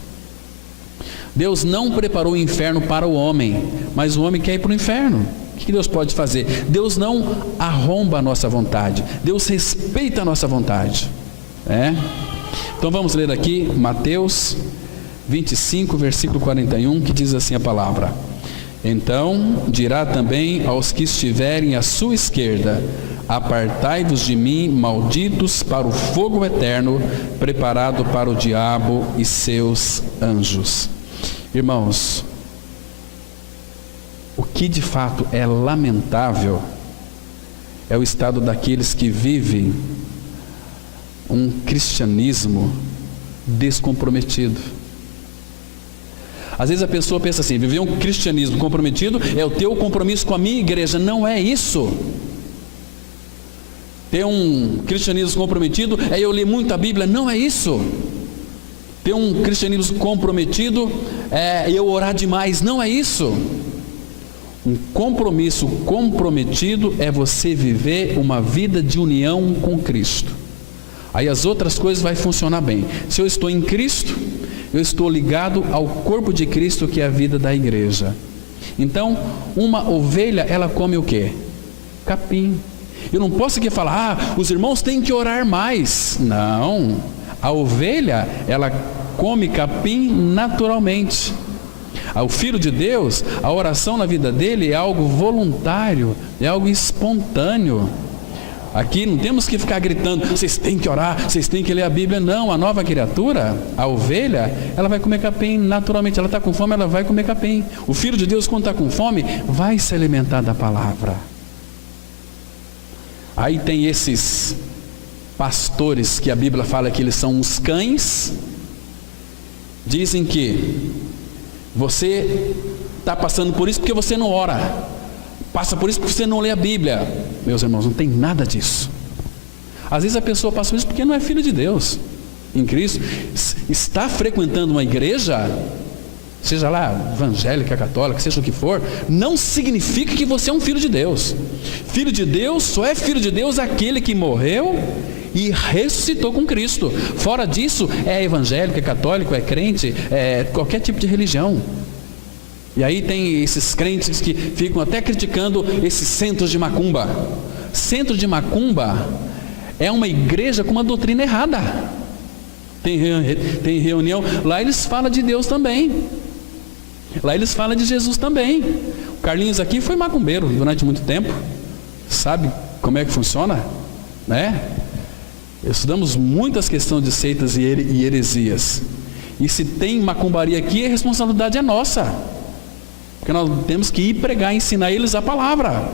Deus não preparou o inferno para o homem, mas o homem quer ir para o inferno. O que Deus pode fazer? Deus não arromba a nossa vontade, Deus respeita a nossa vontade. Então vamos ler aqui Mateus 25, versículo 41, que diz assim a palavra: então dirá também aos que estiverem à sua esquerda: apartai-vos de mim, malditos, para o fogo eterno, preparado para o diabo e seus anjos. Irmãos, o que de fato é lamentável é o estado daqueles que vivem um cristianismo descomprometido. Às vezes a pessoa pensa assim: viver um cristianismo comprometido é o teu compromisso com a minha igreja. Não é isso. Ter um cristianismo comprometido é eu ler muito a Bíblia. Não é isso. Ter um cristianismo comprometido é eu orar demais. Não é isso. Um compromisso comprometido é você viver uma vida de união com Cristo. Aí as outras coisas vai funcionar bem. Se eu estou em Cristo, eu estou ligado ao corpo de Cristo, que é a vida da igreja. Então, uma ovelha, ela come o quê? Capim. Eu não posso aqui falar: os irmãos têm que orar mais. Não. A ovelha, ela come capim naturalmente. O Filho de Deus, a oração na vida dele é algo voluntário, é algo espontâneo. Aqui não temos que ficar gritando: vocês têm que orar, vocês têm que ler a Bíblia. Não, a nova criatura, a ovelha, ela vai comer capim naturalmente. Ela está com fome, ela vai comer capim. O Filho de Deus, quando está com fome, vai se alimentar da palavra. Aí tem esses pastores que a Bíblia fala que eles são uns cães. Dizem que você está passando por isso porque você não ora, passa por isso porque você não lê a Bíblia. Meus irmãos, não tem nada disso. Às vezes a pessoa passa por isso porque não é filho de Deus em Cristo. Está frequentando uma igreja, seja lá evangélica, católica, seja o que for, não significa que você é um filho de Deus. Filho de Deus só é filho de Deus aquele que morreu e ressuscitou com Cristo. Fora disso, é evangélico, é católico, é crente, é qualquer tipo de religião. E aí tem esses crentes que ficam até criticando esses centros de macumba. Centro de macumba é uma igreja com uma doutrina errada. Tem reunião, lá eles falam de Deus também. Lá eles falam de Jesus também. O Carlinhos aqui foi macumbeiro durante muito tempo. Sabe como é que funciona? Estudamos muitas questões de seitas e heresias. E se tem macumbaria aqui, a responsabilidade é nossa. Porque nós temos que ir pregar, ensinar eles a palavra.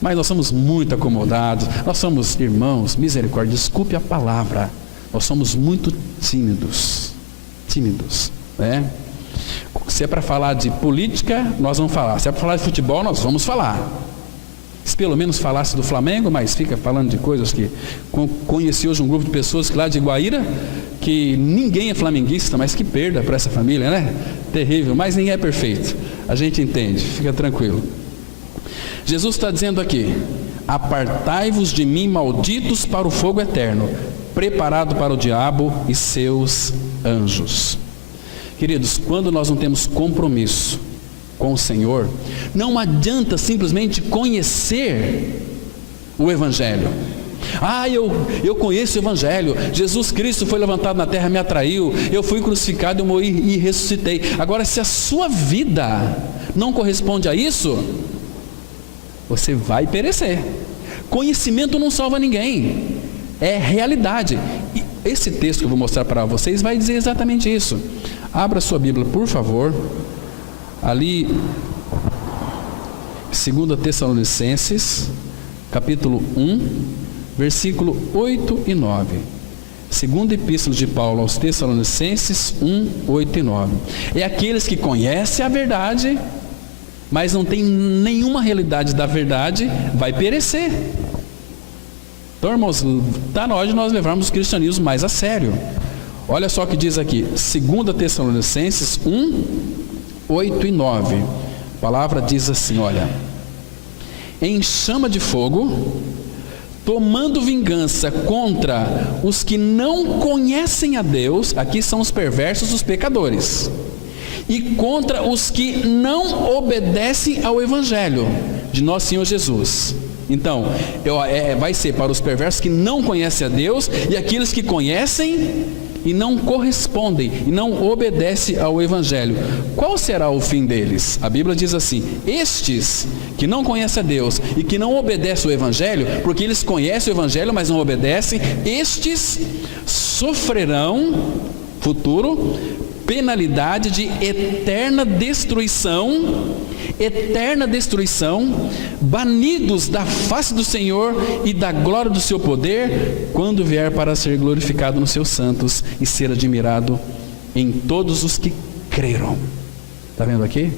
Mas nós somos muito acomodados. Nós somos irmãos, misericórdia, desculpe a palavra. Nós somos muito tímidos. Se é para falar de política, nós vamos falar. Se é para falar de futebol, nós vamos falar. se pelo menos falasse do Flamengo, mas fica falando de coisas que... Conheci hoje um grupo de pessoas que lá de Guaíra, que ninguém é flamenguista, mas que perda para essa família, né? Terrível, mas ninguém é perfeito. A gente entende, fica tranquilo. Jesus está dizendo aqui: apartai-vos de mim, malditos, para o fogo eterno, preparado para o diabo e seus anjos. Queridos, quando nós não temos compromisso com o Senhor, não adianta simplesmente conhecer o Evangelho. Eu conheço o Evangelho, Jesus Cristo foi levantado na terra, me atraiu, eu fui crucificado, eu morri e ressuscitei. Agora, se a sua vida não corresponde a isso, você vai perecer. Conhecimento não salva ninguém, é realidade. E esse texto que eu vou mostrar para vocês vai dizer exatamente isso. Abra sua Bíblia, por favor, ali, 2 Tessalonicenses, capítulo 1, versículo 8 e 9. Segunda epístola de Paulo aos Tessalonicenses 1, 8 e 9. É aqueles que conhecem a verdade, mas não tem nenhuma realidade da verdade, vai perecer. Então, irmãos, está na hora de nós levarmos o cristianismo mais a sério. Olha só o que diz aqui, 2 Tessalonicenses 1, 8 e 9. A palavra diz assim, olha: em chama de fogo, tomando vingança contra os que não conhecem a Deus, aqui são os perversos, os pecadores, e contra os que não obedecem ao Evangelho de nosso Senhor Jesus. Então, vai ser para os perversos que não conhecem a Deus e aqueles que conhecem e não correspondem e não obedecem ao Evangelho. Qual será o fim deles? A Bíblia diz assim: estes que não conhecem a Deus e que não obedecem ao Evangelho, porque eles conhecem o Evangelho, mas não obedecem, estes sofrerão, futuro, penalidade de eterna destruição, banidos da face do Senhor e da glória do seu poder, quando vier para ser glorificado nos seus santos e ser admirado em todos os que creram. Está vendo aqui?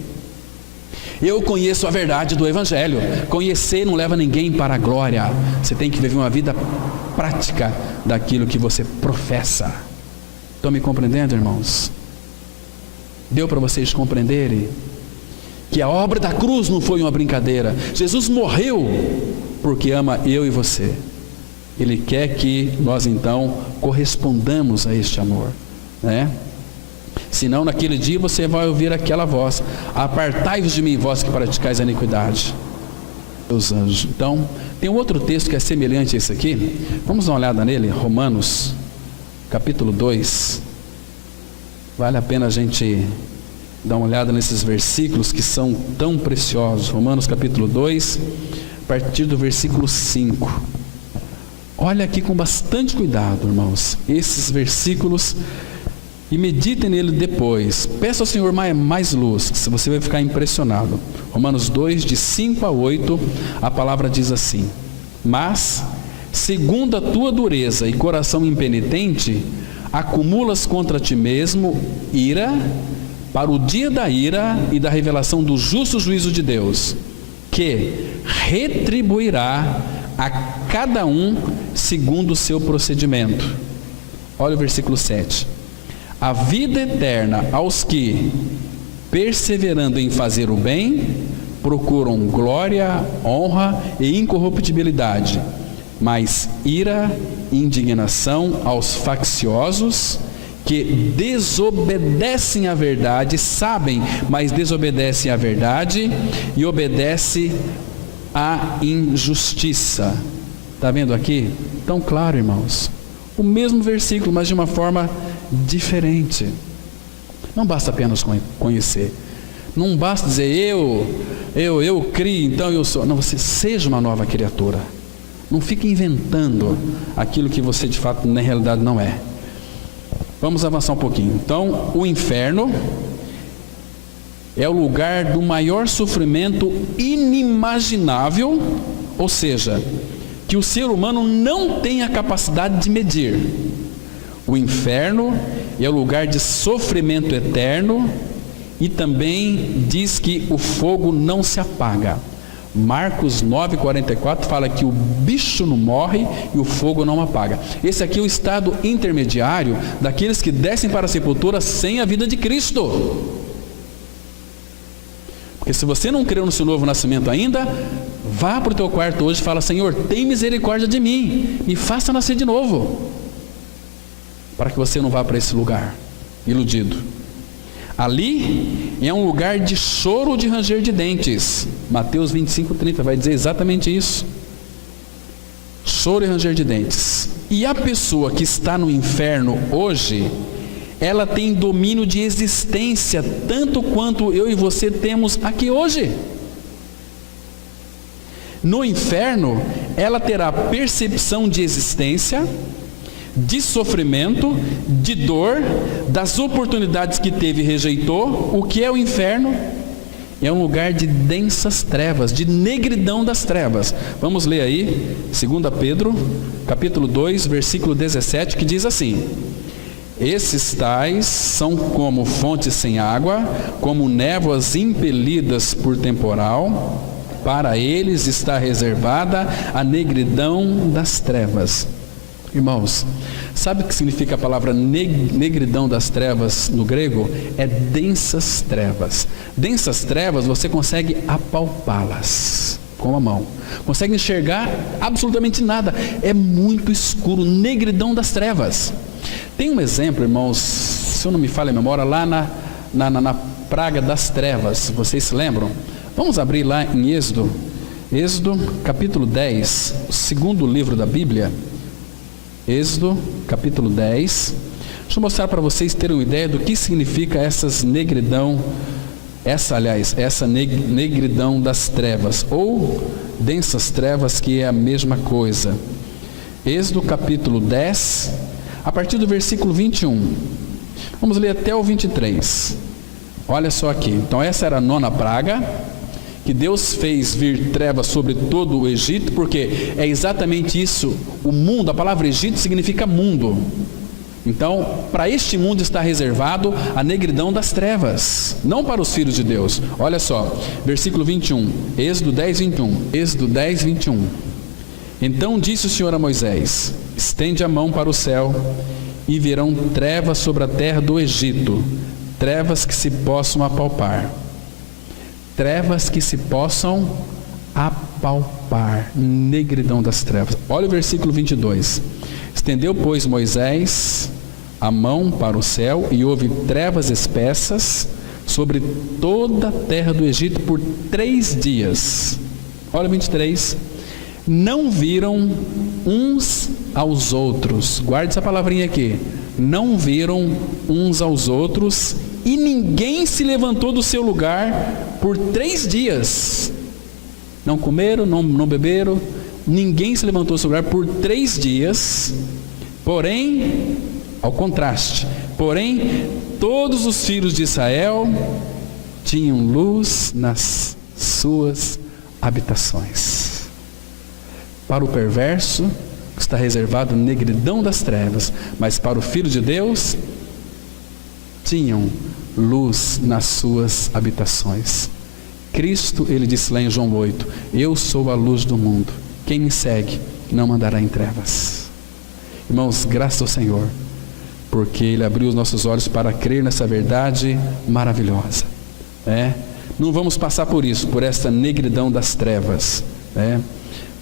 Eu conheço a verdade do Evangelho. Conhecer não leva ninguém para a glória. Você tem que viver uma vida prática daquilo que você professa. Estão me compreendendo, irmãos? Deu para vocês compreenderem que a obra da cruz não foi uma brincadeira. Jesus morreu porque ama eu e você. Ele quer que nós então correspondamos a este amor, né? Senão naquele dia você vai ouvir aquela voz: apartai-vos de mim, vós que praticais a iniquidade, os anjos. Então tem um outro texto que é semelhante a esse aqui. Vamos dar uma olhada nele, Romanos capítulo 2. Vale a pena a gente dar uma olhada nesses versículos que são tão preciosos. Romanos capítulo 2, a partir do versículo 5. Olha aqui com bastante cuidado, irmãos, esses versículos, e meditem nele depois. Peça ao Senhor mais luz, se você vai ficar impressionado. Romanos 2, de 5 a 8, a palavra diz assim: mas, segundo a tua dureza e coração impenitente, acumulas contra ti mesmo ira, para o dia da ira e da revelação do justo juízo de Deus, que retribuirá a cada um segundo o seu procedimento. Olha o versículo 7. A vida eterna aos que, perseverando em fazer o bem, procuram glória, honra e incorruptibilidade, mas ira e indignação aos facciosos, que desobedecem à verdade, sabem, mas desobedecem à verdade e obedecem à injustiça. Está vendo aqui? Tão claro, irmãos. O mesmo versículo, mas de uma forma diferente. Não basta apenas conhecer. Não basta dizer eu criei, então eu sou. Não, você seja uma nova criatura. Não fique inventando aquilo que você de fato na realidade não é. Vamos avançar um pouquinho. Então, o inferno é o lugar do maior sofrimento inimaginável, ou seja, que o ser humano não tem a capacidade de medir. O inferno é o lugar de sofrimento eterno, e também diz que o fogo não se apaga. Marcos 9,44 fala que o bicho não morre e o fogo não apaga. Esse aqui é o estado intermediário daqueles que descem para a sepultura sem a vida de Cristo. Porque se você não creu no seu novo nascimento ainda, vá para o teu quarto hoje e fala: Senhor, tem misericórdia de mim, me faça nascer de novo, para que você não vá para esse lugar iludido. Ali é um lugar de choro, de ranger de dentes. Mateus 25:30 vai dizer exatamente isso. Choro e ranger de dentes. E a pessoa que está no inferno hoje, ela tem domínio de existência, tanto quanto eu e você temos aqui hoje. No inferno, ela terá percepção de existência, de sofrimento, de dor, das oportunidades que teve e rejeitou. O que é o inferno? É um lugar de densas trevas, de negridão das trevas. Vamos ler aí, 2 Pedro, capítulo 2, versículo 17, que diz assim: esses tais são como fontes sem água, como névoas impelidas por temporal. Para eles está reservada a negridão das trevas. Irmãos, sabe o que significa a palavra negridão das trevas no grego? É densas trevas. Densas trevas você consegue apalpá-las com a mão, consegue enxergar absolutamente nada, é muito escuro, negridão das trevas. Tem um exemplo, irmãos, se eu não me falha a memória, lá na praga das trevas, vocês se lembram? Vamos abrir lá em Êxodo capítulo 10, o segundo livro da Bíblia. Êxodo, capítulo 10. Deixa eu mostrar para vocês terem uma ideia do que significa essa negridão das trevas, ou densas trevas, que é a mesma coisa. Êxodo, capítulo 10, a partir do versículo 21. Vamos ler até o 23. Olha só aqui. Então essa era a 9ª praga, que Deus fez vir trevas sobre todo o Egito, porque é exatamente isso, o mundo, a palavra Egito significa mundo. Então, para este mundo está reservado a negridão das trevas, não para os filhos de Deus. Olha só, versículo 21, Êxodo 10, 21. Êxodo 10, 21. Então disse o Senhor a Moisés: estende a mão para o céu, e virão trevas sobre a terra do Egito, trevas que se possam apalpar. Trevas que se possam apalpar, negridão das trevas. Olha o versículo 22. Estendeu, pois, Moisés a mão para o céu, e houve trevas espessas sobre toda a terra do Egito por 3 dias. Olha 23. Não viram uns aos outros. Guarde essa palavrinha aqui. Não viram uns aos outros, e ninguém se levantou do seu lugar por 3 dias. Não comeram, não beberam, ninguém se levantou do seu lugar por 3 dias. Porém, ao contraste, todos os filhos de Israel tinham luz nas suas habitações. Para o perverso está reservado negridão das trevas, mas para o filho de Deus tinham luz nas suas habitações. Cristo, ele disse lá em João 8: eu sou a luz do mundo, quem me segue não andará em trevas. Irmãos, graças ao Senhor, porque ele abriu os nossos olhos para crer nessa verdade maravilhosa. Não vamos passar por isso, por essa negridão das trevas,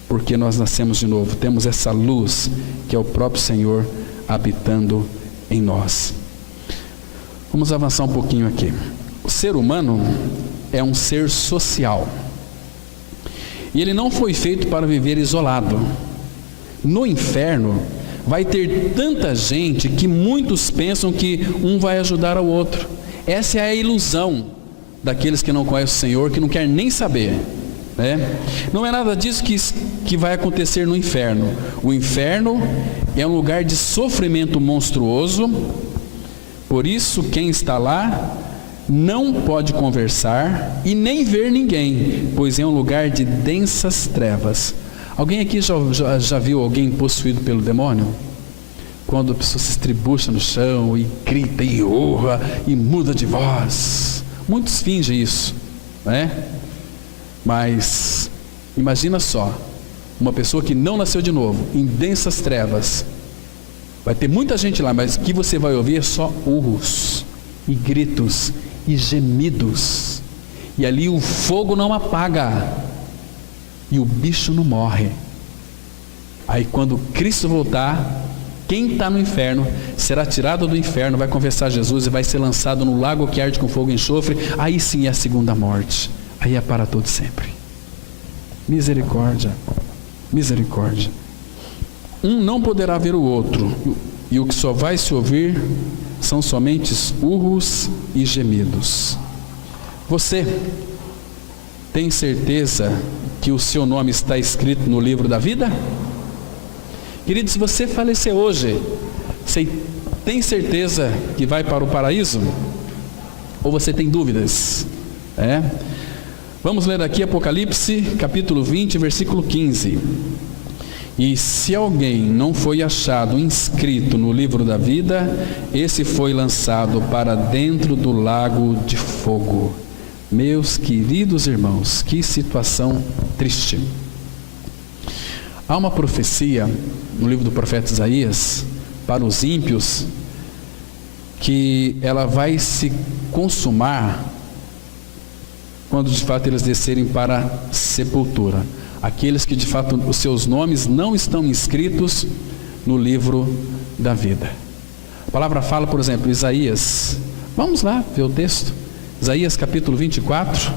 porque nós nascemos de novo, temos essa luz que é o próprio Senhor habitando em nós. Vamos avançar um pouquinho aqui. O ser humano é um ser social, e ele não foi feito para viver isolado. No inferno vai ter tanta gente que muitos pensam que um vai ajudar ao outro. Essa é a ilusão daqueles que não conhecem o Senhor, que não querem nem saber, Não é nada disso que vai acontecer no inferno. O inferno é um lugar de sofrimento monstruoso. Por isso, quem está lá não pode conversar e nem ver ninguém, pois é um lugar de densas trevas. Alguém aqui já viu alguém possuído pelo demônio? Quando a pessoa se estribucha no chão e grita e urra e muda de voz. Muitos fingem isso, Mas Imagina só, uma pessoa que não nasceu de novo, em densas trevas. Vai ter muita gente lá, mas o que você vai ouvir é só urros, e gritos, e gemidos. E ali o fogo não apaga, e o bicho não morre. Aí quando Cristo voltar, quem está no inferno será tirado do inferno, vai confessar Jesus e vai ser lançado no lago que arde com fogo e enxofre. Aí sim é a segunda morte, aí é para todo sempre. Misericórdia, misericórdia. Um não poderá ver o outro, e o que só vai se ouvir são somente urros e gemidos. Você tem certeza que o seu nome está escrito no livro da vida? Querido, se você falecer hoje, você tem certeza que vai para o paraíso? Ou você tem dúvidas? Vamos ler aqui Apocalipse, capítulo 20, versículo 15. E se alguém não foi achado inscrito no livro da vida, esse foi lançado para dentro do lago de fogo. Meus queridos irmãos, que situação triste. Há uma profecia no livro do profeta Isaías para os ímpios, que ela vai se consumar quando de fato eles descerem para a sepultura. Aqueles que de fato os seus nomes não estão inscritos no livro da vida. A palavra fala, por exemplo, Isaías, vamos lá ver o texto, Isaías capítulo 24,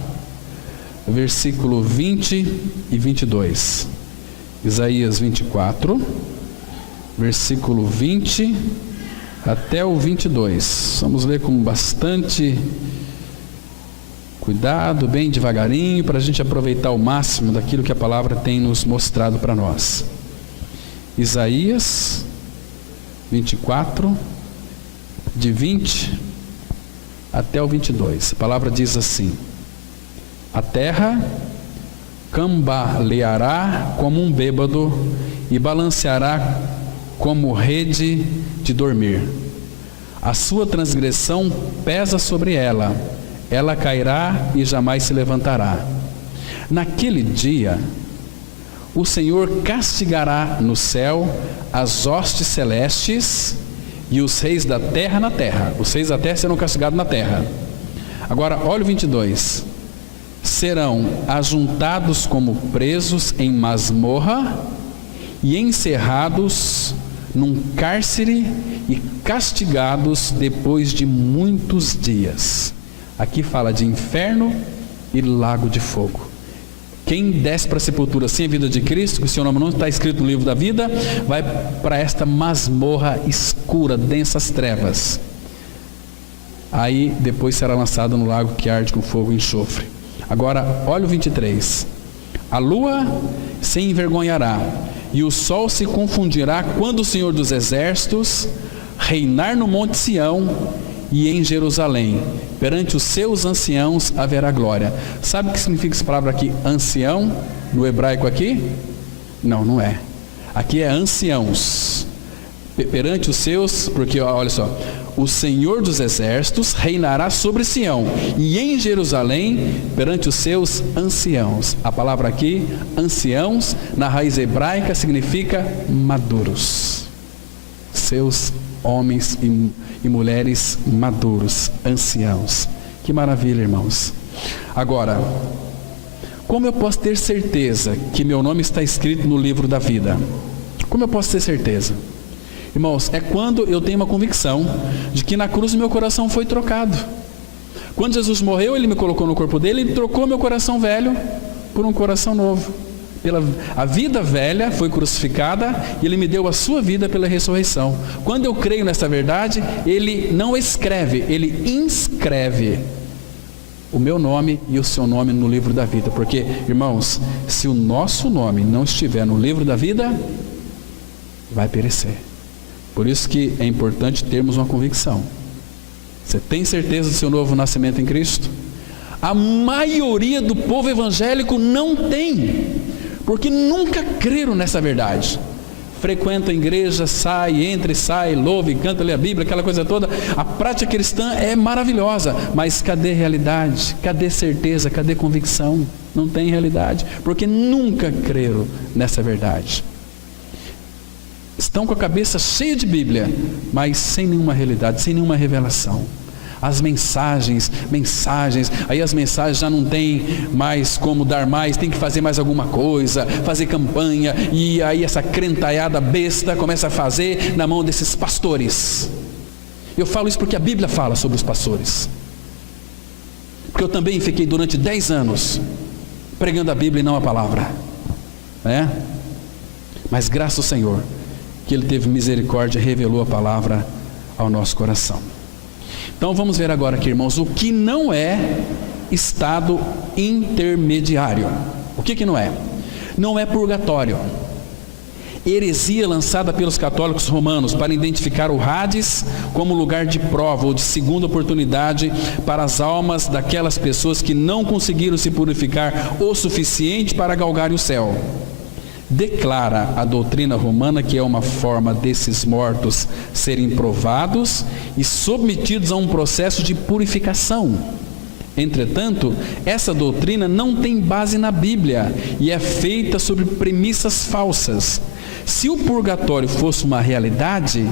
versículo 20 e 22. Isaías 24, versículo 20 até o 22. Vamos ler com bastante cuidado, bem devagarinho, para a gente aproveitar o máximo daquilo que a palavra tem nos mostrado para nós. Isaías 24, de 20 até o 22. A palavra diz assim: a terra cambaleará como um bêbado e balanceará como rede de dormir. A sua transgressão pesa sobre ela, ela cairá e jamais se levantará. Naquele dia, o Senhor castigará no céu as hostes celestes e os reis da terra na terra. Os reis da terra serão castigados na terra. Agora, olha o 22. Serão ajuntados como presos em masmorra e encerrados num cárcere e castigados depois de muitos dias. Aqui fala de inferno e lago de fogo. Quem desce para a sepultura sem a vida de Cristo, que o seu nome não está escrito no livro da vida, vai para esta masmorra escura, densas trevas. Aí depois será lançado no lago que arde com fogo e enxofre. Agora, olha o 23. A lua se envergonhará e o sol se confundirá quando o Senhor dos Exércitos reinar no monte Sião e em Jerusalém. Perante os seus anciãos haverá glória. Sabe o que significa essa palavra aqui, ancião, no hebraico aqui? Não, não é. Aqui é anciãos. Perante os seus, porque olha só, o Senhor dos Exércitos reinará sobre Sião e em Jerusalém perante os seus anciãos. A palavra aqui, anciãos, na raiz hebraica significa maduros. Seus homens e mulheres maduros, anciãos. Que maravilha, irmãos. Agora, como eu posso ter certeza que meu nome está escrito no livro da vida? Como eu posso ter certeza? Irmãos, é quando eu tenho uma convicção de que na cruz meu coração foi trocado. Quando Jesus morreu, Ele me colocou no corpo dele e trocou meu coração velho por um coração novo. A vida velha foi crucificada e Ele me deu a sua vida pela ressurreição. Quando eu creio nessa verdade, Ele não escreve, Ele inscreve o meu nome e o seu nome no livro da vida. Porque, irmãos, se o nosso nome não estiver no livro da vida, vai perecer. Por isso que é importante termos uma convicção. Você tem certeza do seu novo nascimento em Cristo? A maioria do povo evangélico não tem, porque nunca creram nessa verdade. frequenta a igreja, sai, entra e sai, louva e canta, lê a Bíblia, aquela coisa toda. A prática cristã é maravilhosa, mas cadê realidade? Cadê certeza? Cadê convicção? Não tem realidade, porque nunca creram nessa verdade. Estão com a cabeça cheia de Bíblia, mas sem nenhuma realidade, sem nenhuma revelação. As mensagens, aí as mensagens já não tem mais como dar mais, tem que fazer mais alguma coisa, fazer campanha, e aí essa crentaiada besta começa a fazer na mão desses pastores. Eu falo isso porque a Bíblia fala sobre os pastores, porque eu também fiquei durante 10 anos pregando a Bíblia e não a palavra, né? Mas graças ao Senhor, que Ele teve misericórdia e revelou a palavra ao nosso coração. Então vamos ver agora aqui, irmãos, o que não é estado intermediário. O que não é? Não é purgatório. Heresia lançada pelos católicos romanos para identificar o Hades como lugar de prova ou de segunda oportunidade para as almas daquelas pessoas que não conseguiram se purificar o suficiente para galgarem o céu. Declara a doutrina romana que é uma forma desses mortos serem provados e submetidos a um processo de purificação. Entretanto, essa doutrina não tem base na Bíblia e é feita sobre premissas falsas. Se o purgatório fosse uma realidade,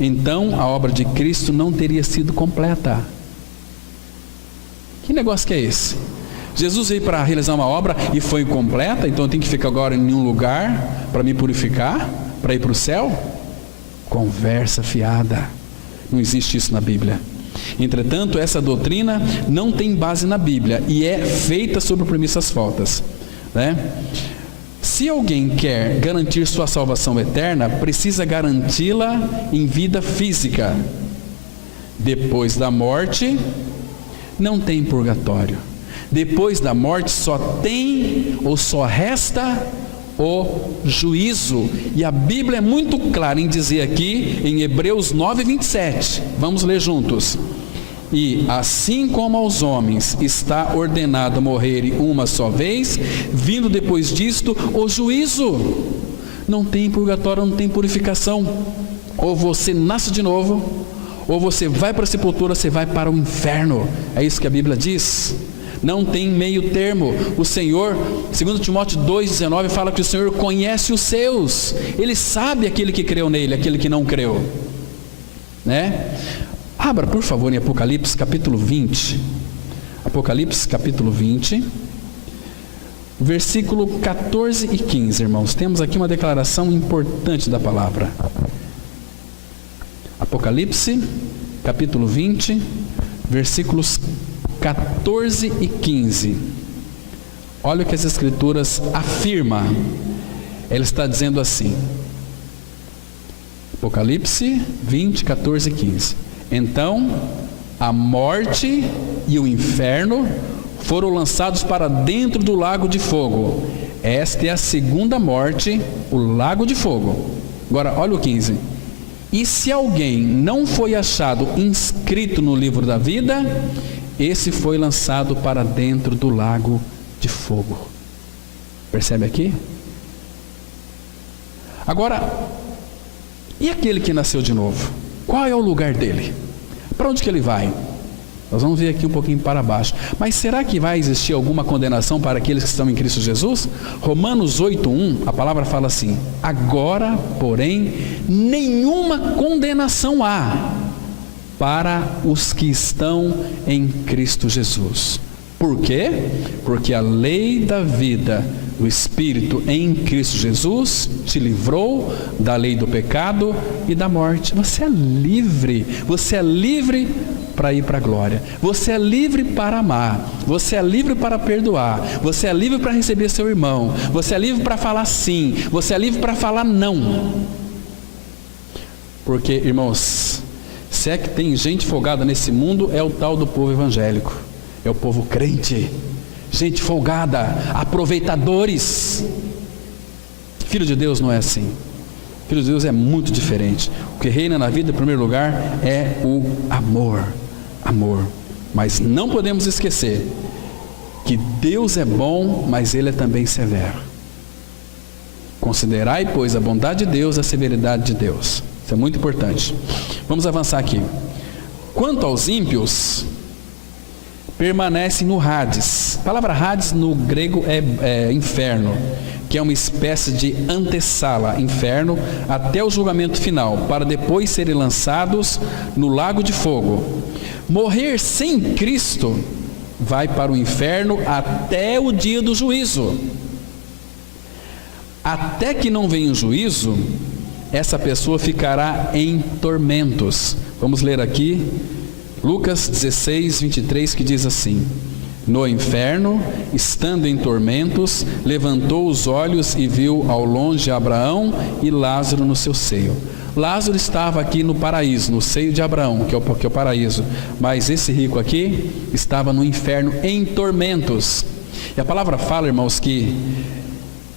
então a obra de Cristo não teria sido completa. Que negócio que é esse? Jesus veio para realizar uma obra e foi incompleta, então eu tenho que ficar agora em um lugar para me purificar, para ir para o céu? Conversa fiada. Não existe isso na Bíblia. Entretanto, essa doutrina não tem base na Bíblia e é feita sobre premissas falsas, né? Se alguém quer garantir sua salvação eterna, precisa garanti-la em vida física. Depois da morte, não tem purgatório. Depois da morte só tem ou só resta o juízo. E a Bíblia é muito clara em dizer aqui, em Hebreus 9:27, vamos ler juntos. E assim como aos homens está ordenado morrerem uma só vez, vindo depois disto o juízo. Não tem purgatório, não tem purificação. Ou você nasce de novo, ou você vai para a sepultura, você vai para o inferno. É isso que a Bíblia diz. Não tem meio termo. O Senhor, 2 Timóteo 2,19 fala que o Senhor conhece os seus. Ele sabe aquele que creu nele, aquele que não creu, né? Abra por favor em Apocalipse capítulo 20. Apocalipse capítulo 20, versículo 14 e 15, irmãos. Temos aqui uma declaração importante da palavra. Apocalipse capítulo 20, versículos 14 e 15. Olha o que as Escrituras afirmam. Ela está dizendo assim, Apocalipse 20, 14 e 15. Então a morte e o inferno foram lançados para dentro do lago de fogo. Esta é a segunda morte, o lago de fogo. Agora olha o 15. E se alguém não foi achado inscrito no livro da vida, esse foi lançado para dentro do lago de fogo. Percebe aqui? Agora, e aquele que nasceu de novo? Qual é o lugar dele? Para onde que ele vai? Nós vamos ver aqui um pouquinho para baixo. Mas será que vai existir alguma condenação para aqueles que estão em Cristo Jesus? Romanos 8:1, a palavra fala assim: agora, porém, nenhuma condenação há para os que estão em Cristo Jesus. Por quê? Porque a lei da vida do Espírito em Cristo Jesus te livrou da lei do pecado e da morte. Você é livre para ir para a glória. Você é livre para amar. Você é livre para perdoar. Você é livre para receber seu irmão. Você é livre para falar sim. Você é livre para falar não. Porque, irmãos, se é que tem gente folgada nesse mundo, é o tal do povo evangélico, é o povo crente, gente folgada, aproveitadores. Filho de Deus não é assim. Filho de Deus é muito diferente. O que reina na vida, em primeiro lugar, é o amor. Mas não podemos esquecer que Deus é bom, mas Ele é também severo. Considerai, pois, a bondade de Deus, a severidade de Deus. Isso é muito importante. Vamos avançar aqui. Quanto aos ímpios, permanecem no Hades. A palavra Hades no grego é inferno, que é uma espécie de antessala, inferno, até o julgamento final, para depois serem lançados no lago de fogo. Morrer sem Cristo vai para o inferno até o dia do juízo. Até que não venha o juízo, essa pessoa ficará em tormentos. Vamos ler aqui Lucas 16, 23, que diz assim: no inferno, estando em tormentos, levantou os olhos e viu ao longe Abraão e Lázaro no seu seio. Lázaro estava aqui no paraíso, no seio de Abraão, que é o paraíso, mas esse rico aqui estava no inferno em tormentos. E a palavra fala, irmãos, que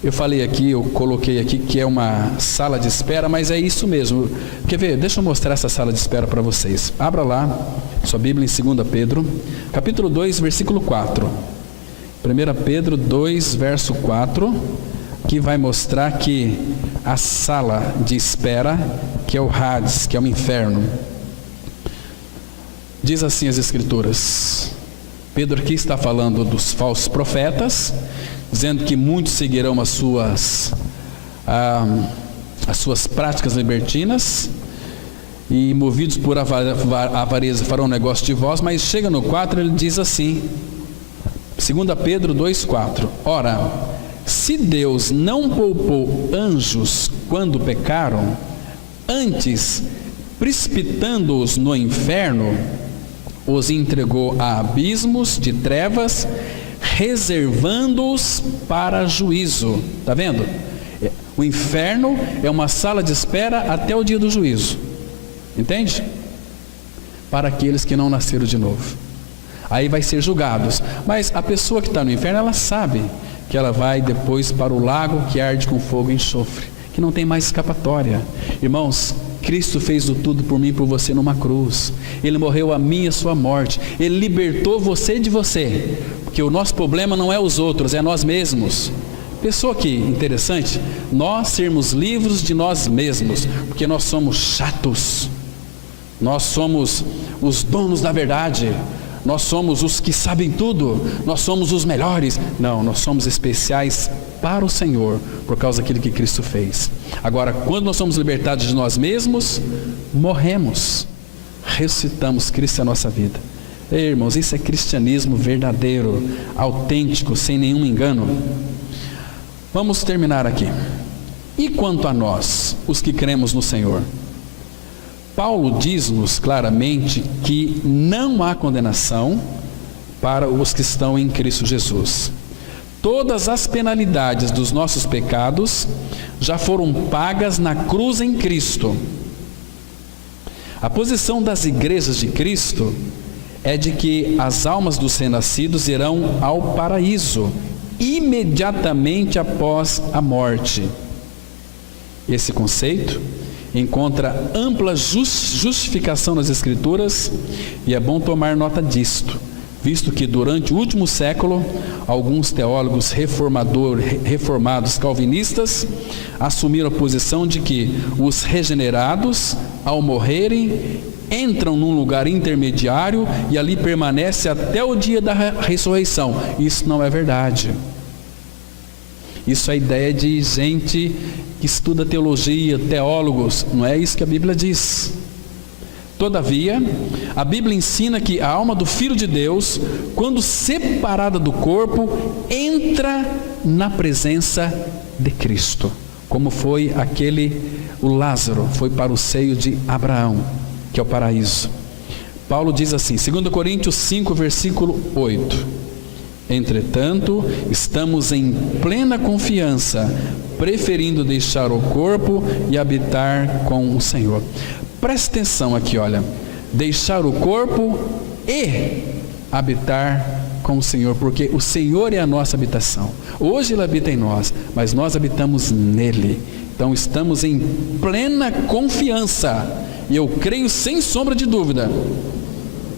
eu falei aqui, eu coloquei aqui que é uma sala de espera, mas é isso mesmo. Quer ver? Deixa eu mostrar essa sala de espera para vocês. Abra lá sua Bíblia em 2 Pedro, capítulo 2, versículo 4. 1 Pedro 2, verso 4, que vai mostrar que a sala de espera, que é o Hades, que é o inferno. Diz assim as Escrituras. Pedro aqui está falando dos falsos profetas, dizendo que muitos seguirão as suas práticas libertinas e movidos por avareza farão negócio de vós. Mas chega no 4, ele diz assim, 2 Pedro 2,4: ora, se Deus não poupou anjos quando pecaram, antes, precipitando-os no inferno, os entregou a abismos de trevas, reservando-os para juízo. Está vendo? O inferno é uma sala de espera até o dia do juízo. Entende? Para aqueles que não nasceram de novo. Aí vai ser julgados. Mas a pessoa que está no inferno, ela sabe que ela vai depois para o lago que arde com fogo e enxofre, que não tem mais escapatória. Irmãos, Cristo fez o tudo por mim e por você numa cruz. Ele morreu a minha e a sua morte. Ele libertou você de você. Porque o nosso problema não é os outros, é nós mesmos. Pessoa que interessante, nós sermos livres de nós mesmos, porque nós somos chatos. Nós somos os donos da verdade. Nós somos os que sabem tudo. Nós somos os melhores. Não, nós somos especiais para o Senhor, por causa daquilo que Cristo fez. Agora, quando nós somos libertados de nós mesmos, morremos, ressuscitamos. Cristo é a nossa vida. Ei, irmãos, isso é cristianismo verdadeiro, autêntico, sem nenhum engano. Vamos terminar aqui. E quanto a nós, os que cremos no Senhor? Paulo diz-nos claramente que não há condenação para os que estão em Cristo Jesus. Todas as penalidades dos nossos pecados já foram pagas na cruz em Cristo. A posição das igrejas de Cristo é de que as almas dos renascidos irão ao paraíso imediatamente após a morte. Esse conceito encontra ampla justificação nas Escrituras e é bom tomar nota disto, visto que durante o último século, alguns teólogos reformados calvinistas assumiram a posição de que os regenerados, ao morrerem, entram num lugar intermediário e ali permanece até o dia da ressurreição. Isso não é verdade. Isso é ideia de gente que estuda teologia, teólogos. Não é isso que a Bíblia diz. Todavia, a Bíblia ensina que a alma do Filho de Deus, quando separada do corpo, entra na presença de Cristo. Como foi o Lázaro, foi para o seio de Abraão, que é o paraíso. Paulo diz assim, 2 Coríntios 5, versículo 8: entretanto, estamos em plena confiança, preferindo deixar o corpo e habitar com o Senhor. Preste atenção aqui, olha, deixar o corpo e habitar com o Senhor, porque o Senhor é a nossa habitação. Hoje Ele habita em nós, mas nós habitamos nele. Então estamos em plena confiança, e eu creio sem sombra de dúvida,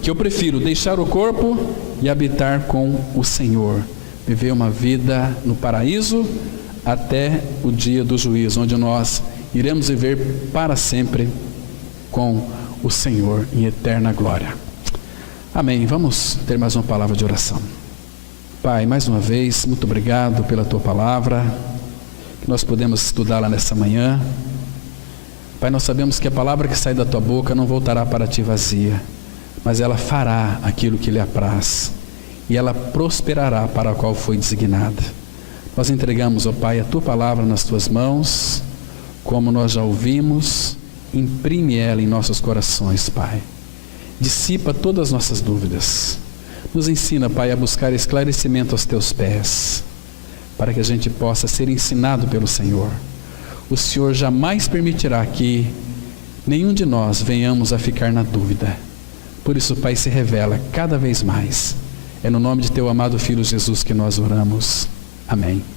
que eu prefiro deixar o corpo e habitar com o Senhor, viver uma vida no paraíso, até o dia do juízo, onde nós iremos viver para sempre com o Senhor em eterna glória. Amém. Vamos ter mais uma palavra de oração. Pai, mais uma vez, muito obrigado pela Tua palavra, que nós podemos estudá-la nessa manhã. Pai, nós sabemos que a palavra que sai da Tua boca não voltará para Ti vazia, mas ela fará aquilo que lhe apraz, e ela prosperará para a qual foi designada. Nós entregamos, ó Pai, a Tua palavra nas Tuas mãos, como nós já ouvimos, imprime ela em nossos corações, Pai. Dissipa todas as nossas dúvidas. Nos ensina, Pai, a buscar esclarecimento aos Teus pés, para que a gente possa ser ensinado pelo Senhor. O Senhor jamais permitirá que nenhum de nós venhamos a ficar na dúvida. Por isso, Pai, se revela cada vez mais. É no nome de Teu amado Filho Jesus que nós oramos. Amém.